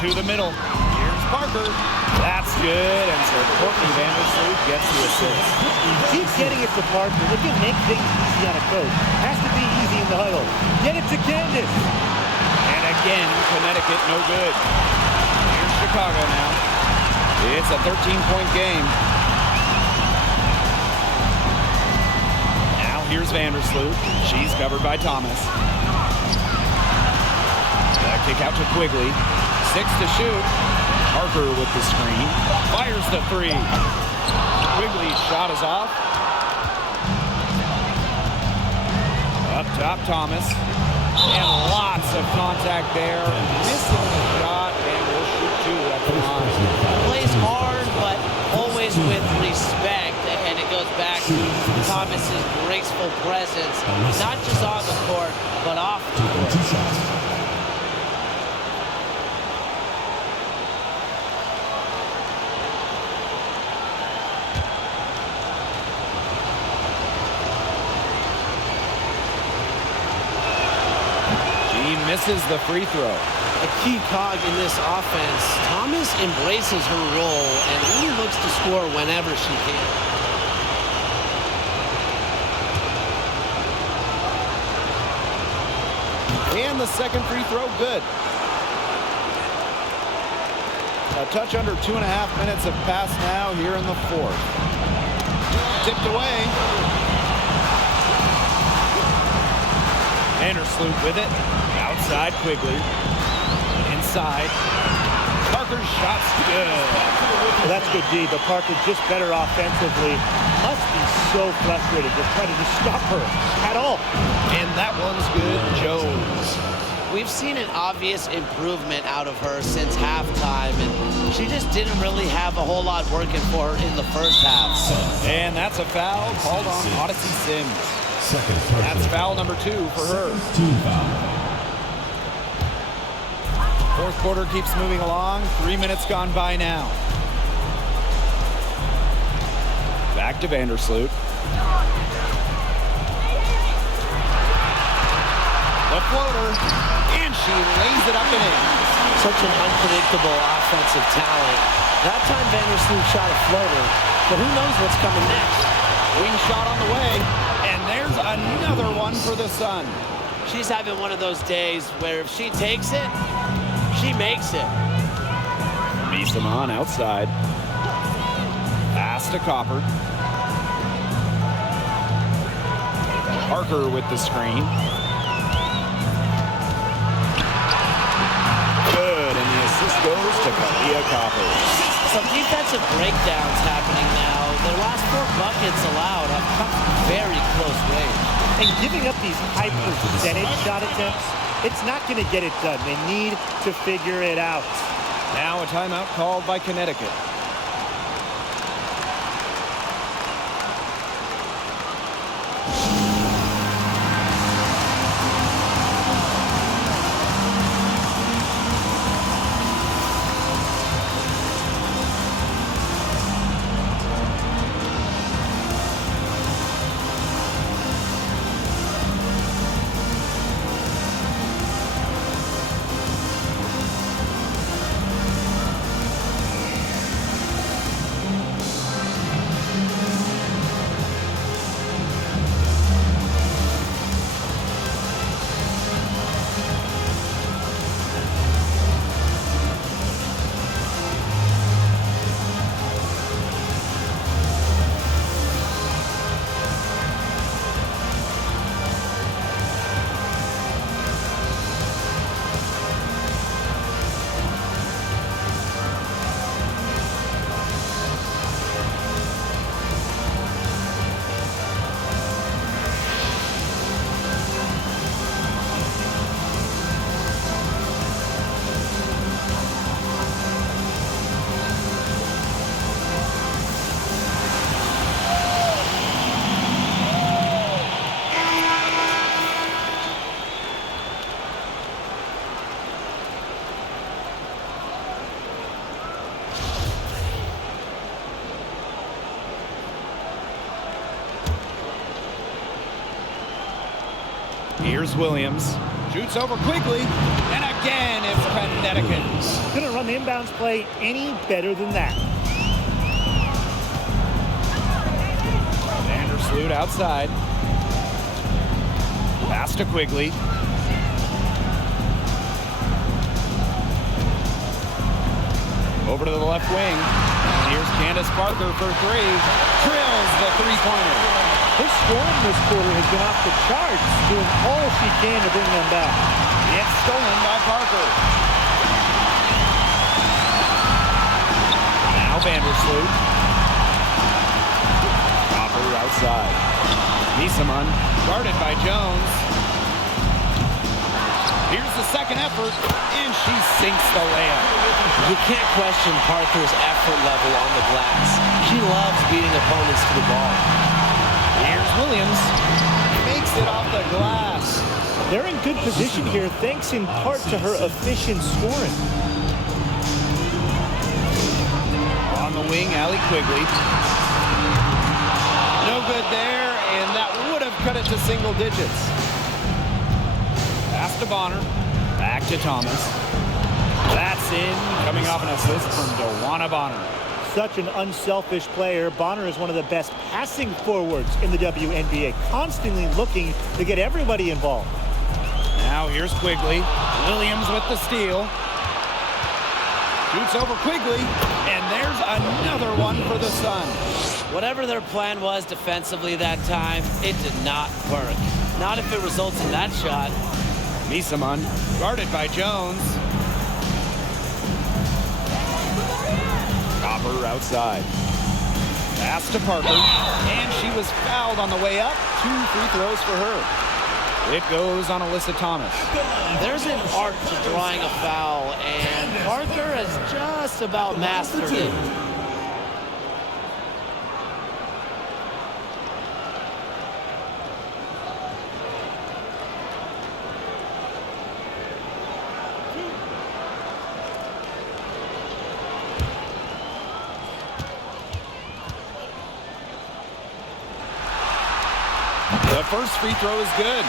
To the middle. Here's Parker. That's good. And so Courtney Vandersloot gets the assist. Keep getting it to Parker. It can make things easy on a coach. Has to be easy in the huddle. Get it to Candace. And again, Connecticut no good. Here's Chicago now. It's a 13-point game. Now here's Vandersloot. She's covered by Thomas. Kick out to Quigley. 6 to shoot. Parker with the screen. Fires the three. Quigley's shot is off. Up top, Thomas. And lots of contact there. Missing the shot, and will shoot two at the line. Plays hard, but always with respect. And it goes back to Thomas's graceful presence, not just on the court, but off the court. Misses the free throw. A key cog in this offense. Thomas embraces her role and really looks to score whenever she can. And the second free throw, good. A touch under 2.5 minutes have passed now here in the fourth. Tipped away. Vandersloot with it. Outside Quigley. Inside. Parker's shot's good. Well, that's good D, but Parker just better offensively. Must be so frustrated to try to just stop her at all. And that one's good, Jones. We've seen an obvious improvement out of her since halftime, and she just didn't really have a whole lot working for her in the first half. And that's a foul called on Odyssey Sims. Second That's foul number 2 for her. team foul. Fourth quarter keeps moving along. 3 minutes gone by now. Back to Vandersloot. The floater, and she lays it up and in. Such an unpredictable offensive talent. That time Vandersloot shot a floater, but who knows what's coming next? Wing shot on the way, and there's another one for the Sun. She's having one of those days where if she takes it, she makes it. Misaman outside. Pass to Copper. Parker with the screen. goes to Kalia Copper. Some defensive breakdowns happening now. Their last 4 buckets allowed have come from very close range. And giving up these high percentage shot attempts, it's not going to get it done. They need to figure it out. Now a timeout called by Connecticut. Here's Williams. Shoots over quickly. And again, it's Connecticut. Couldn't run the inbounds play any better than that. Vandersloot outside. Pass to Quigley. Over to the left wing. And here's Candace Parker for 3. Drills the three-pointer. Her scoring this quarter has been off the charts, doing all she can to bring them back. It's stolen by Parker. Now Vandersloot. Copper outside. Misaman guarded by Jones. Here's the second effort, and she sinks the layup. You can't question Parker's effort level on the glass. She loves beating opponents to the ball. Here's Williams. Makes it off the glass. They're in good position here, thanks in part to her efficient scoring. On the wing, Allie Quigley. No good there, and that would have cut it to single digits. Pass to Bonner. Back to Thomas. That's in, coming off an assist from DeWanna Bonner. Such an unselfish player. Bonner is one of the best passing forwards in the WNBA, constantly looking to get everybody involved. Now here's Quigley. Williams with the steal. Shoots over Quigley, and there's another one for the Sun. Whatever their plan was defensively that time, it did not work. Not if it results in that shot. Misaman, guarded by Jones. Copper outside. Pass to Parker, and she was fouled on the way up. 2 free throws for her. It goes on Alyssa Thomas. There's an art to drawing a foul, and Parker has just about mastered it. The first free throw is good.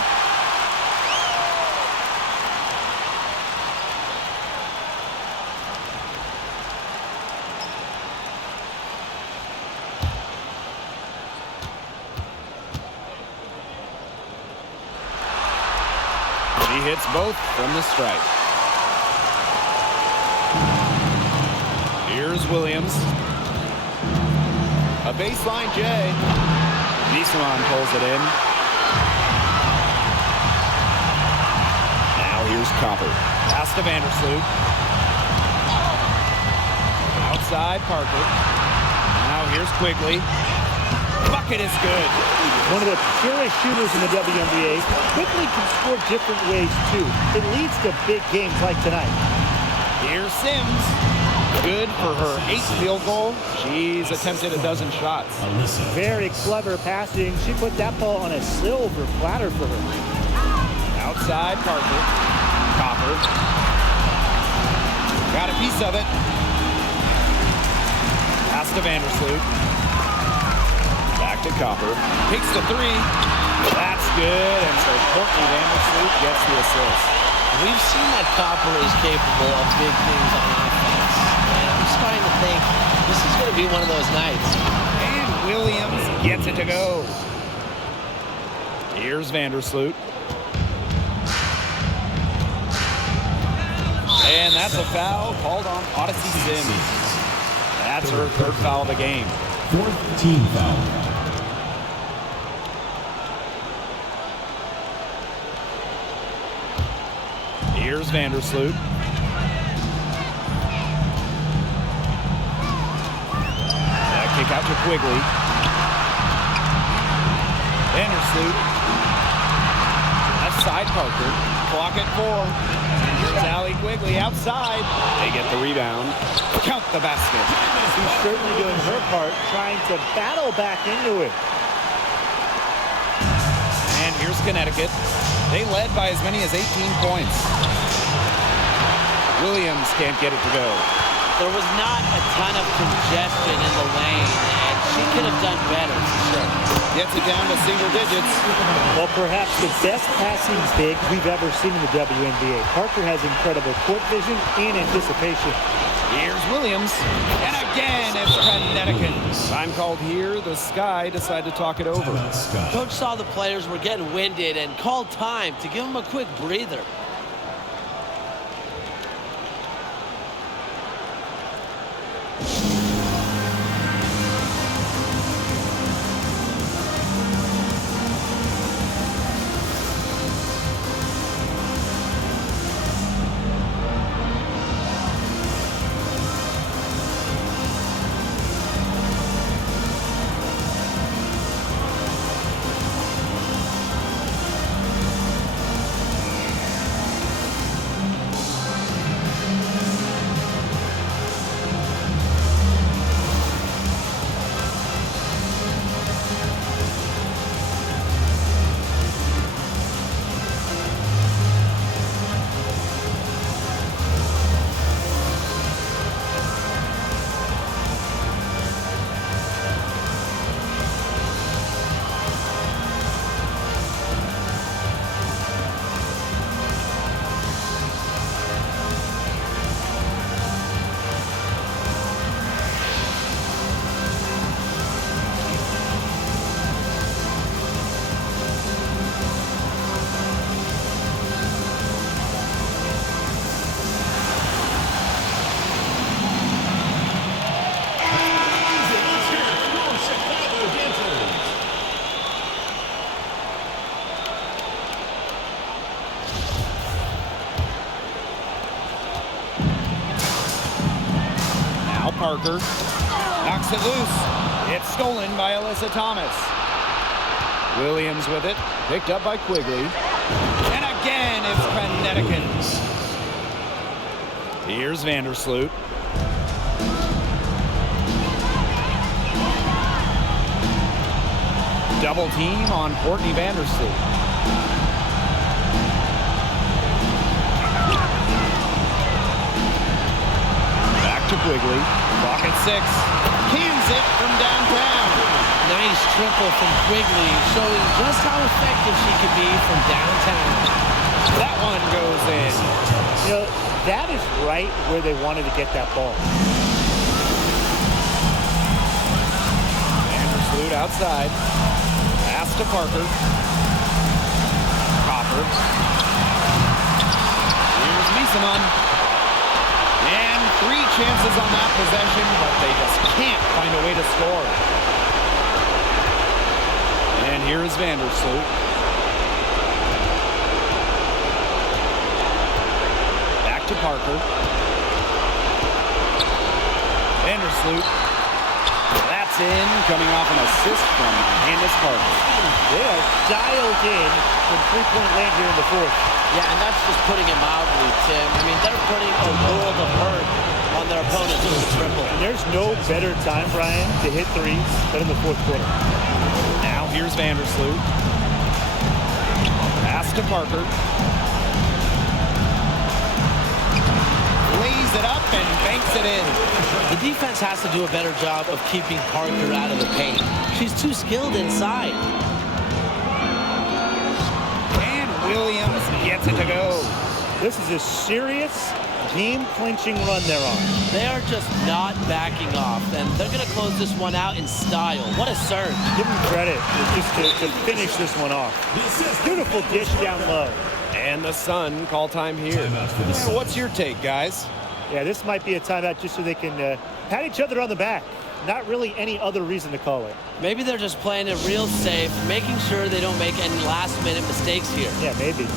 She hits both from the stripe. Here's Williams. A baseline J. Misaman pulls it in. Now here's Copper. Pass to Vandersloot. Outside Parker. Now here's Quigley. Bucket is good. One of the purest shooters in the WNBA. Quigley can score different ways, too. It leads to big games like tonight. Here's Sims. Good for her 8th field goal. She's attempted a dozen shots. Very clever passing. She put that ball on a silver platter for her. Outside Parker. Copper. Got a piece of it. Pass to Vandersloot. Back to Copper. Takes the 3. That's good. And so Courtney Vandersloot gets the assist. We've seen that Copper is capable of big things on offense. And I'm starting to think this is going to be one of those nights. And Williams gets it to go. Here's Vandersloot. And that's a foul called on Odyssey Sims. That's her 3rd foul of the game. 4th team foul. Here's Vandersloot. That kick out to Quigley. Vandersloot. Left side Parker. Clock at 4. Here's Allie Quigley outside. They get the rebound. Count the basket. She's certainly doing her part, trying to battle back into it. And here's Connecticut. They led by as many as 18 points. Williams can't get it to go. There was not a ton of congestion in the lane, and she could have done better, for sure. Gets it down to single digits. Well, perhaps the best passing big we've ever seen in the WNBA. Parker has incredible court vision and anticipation. Here's Williams. And again, it's Connecticut. Time called here. The Sky decide to talk it over. Coach saw the players were getting winded and called time to give them a quick breather. Parker knocks it loose. It's stolen by Alyssa Thomas. Williams with it, picked up by Quigley. And again, it's Connecticut. Here's Vandersloot. Double team on Courtney Vandersloot. Back to Quigley. Clock at 6. Cans it from downtown. Nice triple from Quigley, showing just how effective she could be from downtown. That one goes in. You know, that is right where they wanted to get that ball. Vandersloot outside. Pass to Parker. Copper. Here's Misaman. And 3 chances on that possession, but they just can't find a way to score. And here is Vandersloot. Back to Parker. Vandersloot. That's in, coming off an assist from Candace Parker. They are dialed in from three-point land here in the fourth. Yeah, and that's just putting it mildly, Tim. I mean, they're putting a world of hurt on their opponents with a triple. And there's no better time, Brian, to hit threes than in the fourth quarter. Now here's Vandersloot. Pass to Parker. Lays it up and banks it in. The defense has to do a better job of keeping Parker out of the paint. She's too skilled inside. And Williams gets it to go. This is a serious game-clinching run they're on. They are just not backing off, and they're going to close this one out in style. What a surge. Give them credit just to finish this one off. Beautiful dish down low. And the Sun call time here. What's your take, guys? Yeah, this might be a timeout just so they can pat each other on the back. Not really any other reason to call it. Maybe they're just playing it real safe, making sure they don't make any last-minute mistakes here. Yeah, maybe.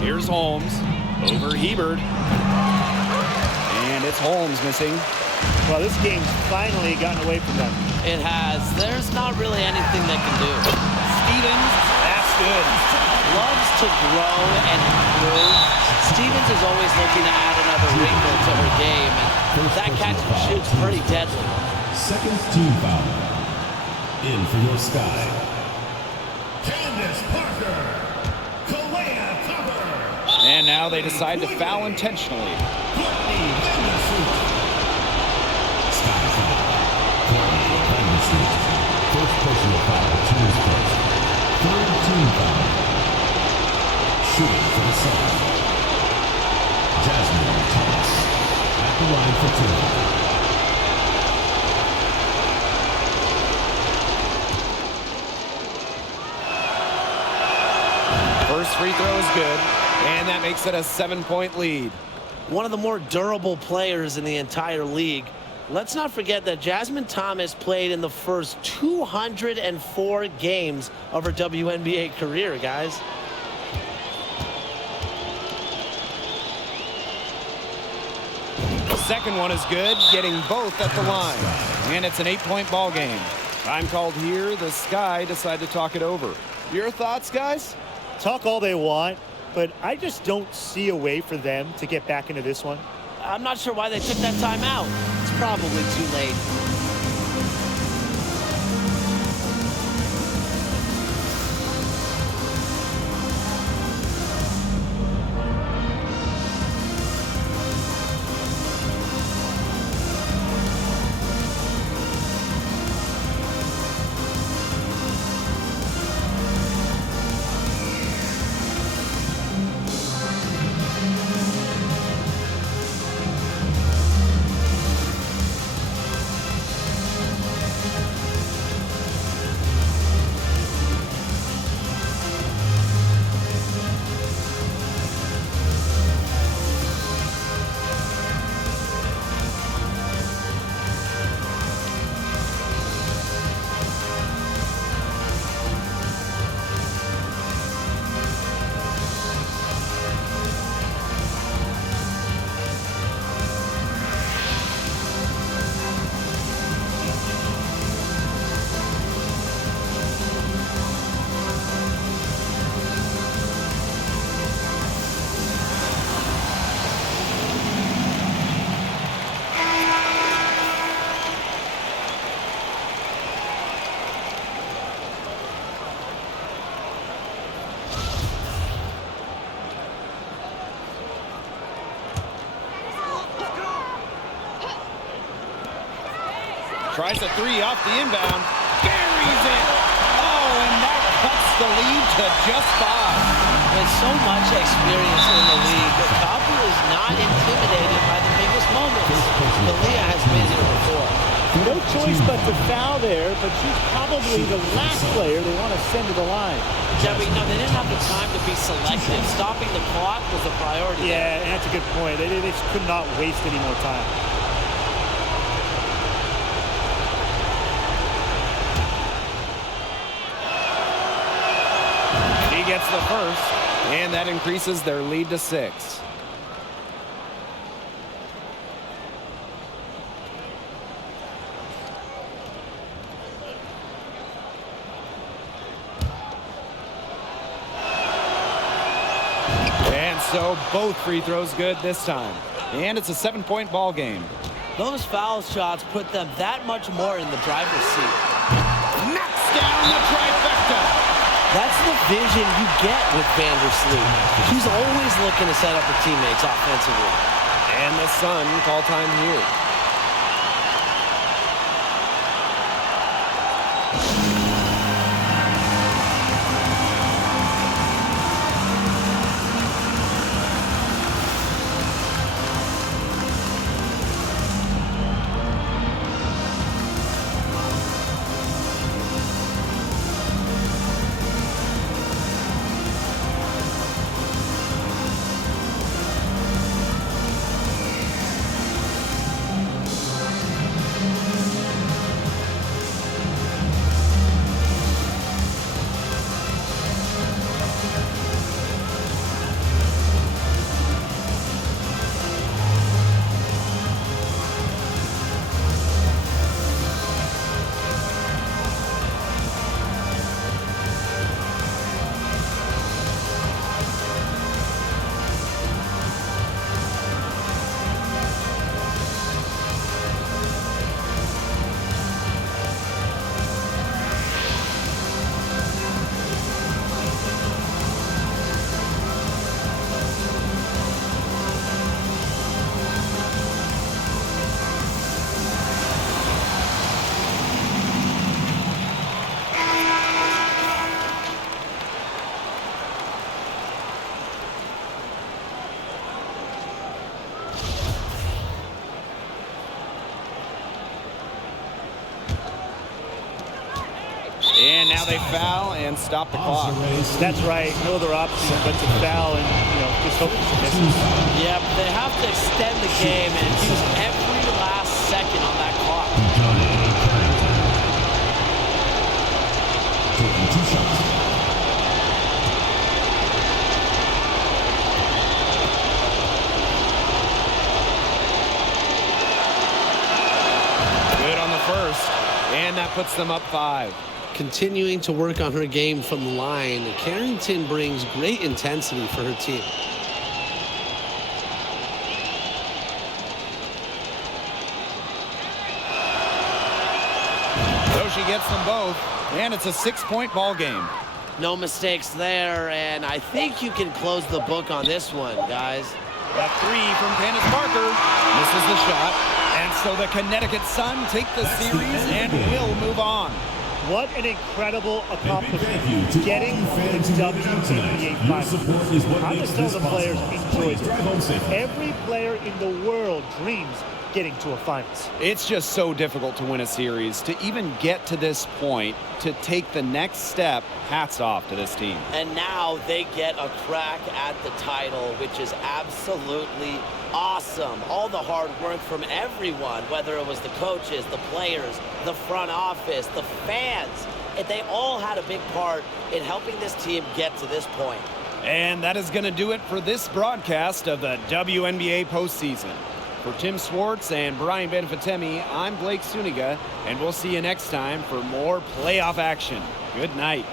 Here's Holmes over Hebert. And it's Holmes missing. Well, this game's finally gotten away from them. It has. There's not really anything they can do. Stevens, that's good. Loves to grow and improve. Stevens is always looking to add another wrinkle to her game, and that catch and shoot's pretty deadly. Second team foul. In for your Sky. Candace Parker. And now they decide to foul intentionally. Sky foul. First personal foul, team's first. Third team foul. Shooting for the Sun. Alyssa Thomas at the line for two. First free throw is good. And that makes it a 7-point lead. One of the more durable players in the entire league. Let's not forget that Alyssa Thomas played in the first 204 games of her WNBA career, guys. The second one is good, getting both at the line. And it's an 8-point ball game. Time called here. The Sky decide to talk it over. Your thoughts, guys? Talk all they want, but I just don't see a way for them to get back into this one. I'm not sure why they took that time out. It's probably too late. Tries a three off the inbound. Buries it. Oh, and that cuts the lead to just 5. With so much experience in the league, Copper is not intimidated by the biggest moments. Malia has been here before. No choice but to foul there, but she's probably the last player they want to send to the line. Jeffrey, no, they didn't have the time to be selective. Stopping the clock was a priority. Yeah, and that's a good point. They just could not waste any more time. He gets the first, and that increases their lead to 6. So both free throws good this time. And it's a 7-point ball game. Those foul shots put them that much more in the driver's seat. Knocks down the trifecta. That's the vision you get with Vandersloot. She's always looking to set up her teammates offensively. And the Sun call time here. And now they foul and stop the clock. That's right. No other option but to foul and, just hope she misses. Yep, they have to extend the game and use every last second on that clock. Taking 2 shots. Good on the first, and that puts them up 5. Continuing to work on her game from the line, Carrington brings great intensity for her team. So she gets them both, and it's a 6-point ball game. No mistakes there, and I think you can close the book on this one, guys. A 3 from Candace Parker misses the shot, and so the Connecticut Sun take the series and will move on. What an incredible accomplishment, getting the WNBA Finals. I'm going to tell the players enjoyed it. Every player in the world dreams getting to a finals. It's just so difficult to win a series. To even get to this point, to take the next step, hats off to this team. And now they get a crack at the title, which is absolutely awesome. All the hard work from everyone, whether it was the coaches, the players, the front office, the fans, they all had a big part in helping this team get to this point. And that is going to do it for this broadcast of the WNBA postseason. For Tim Swartz and Brian Benefitemi, I'm Blake Suniga, and we'll see you next time for more playoff action. Good night.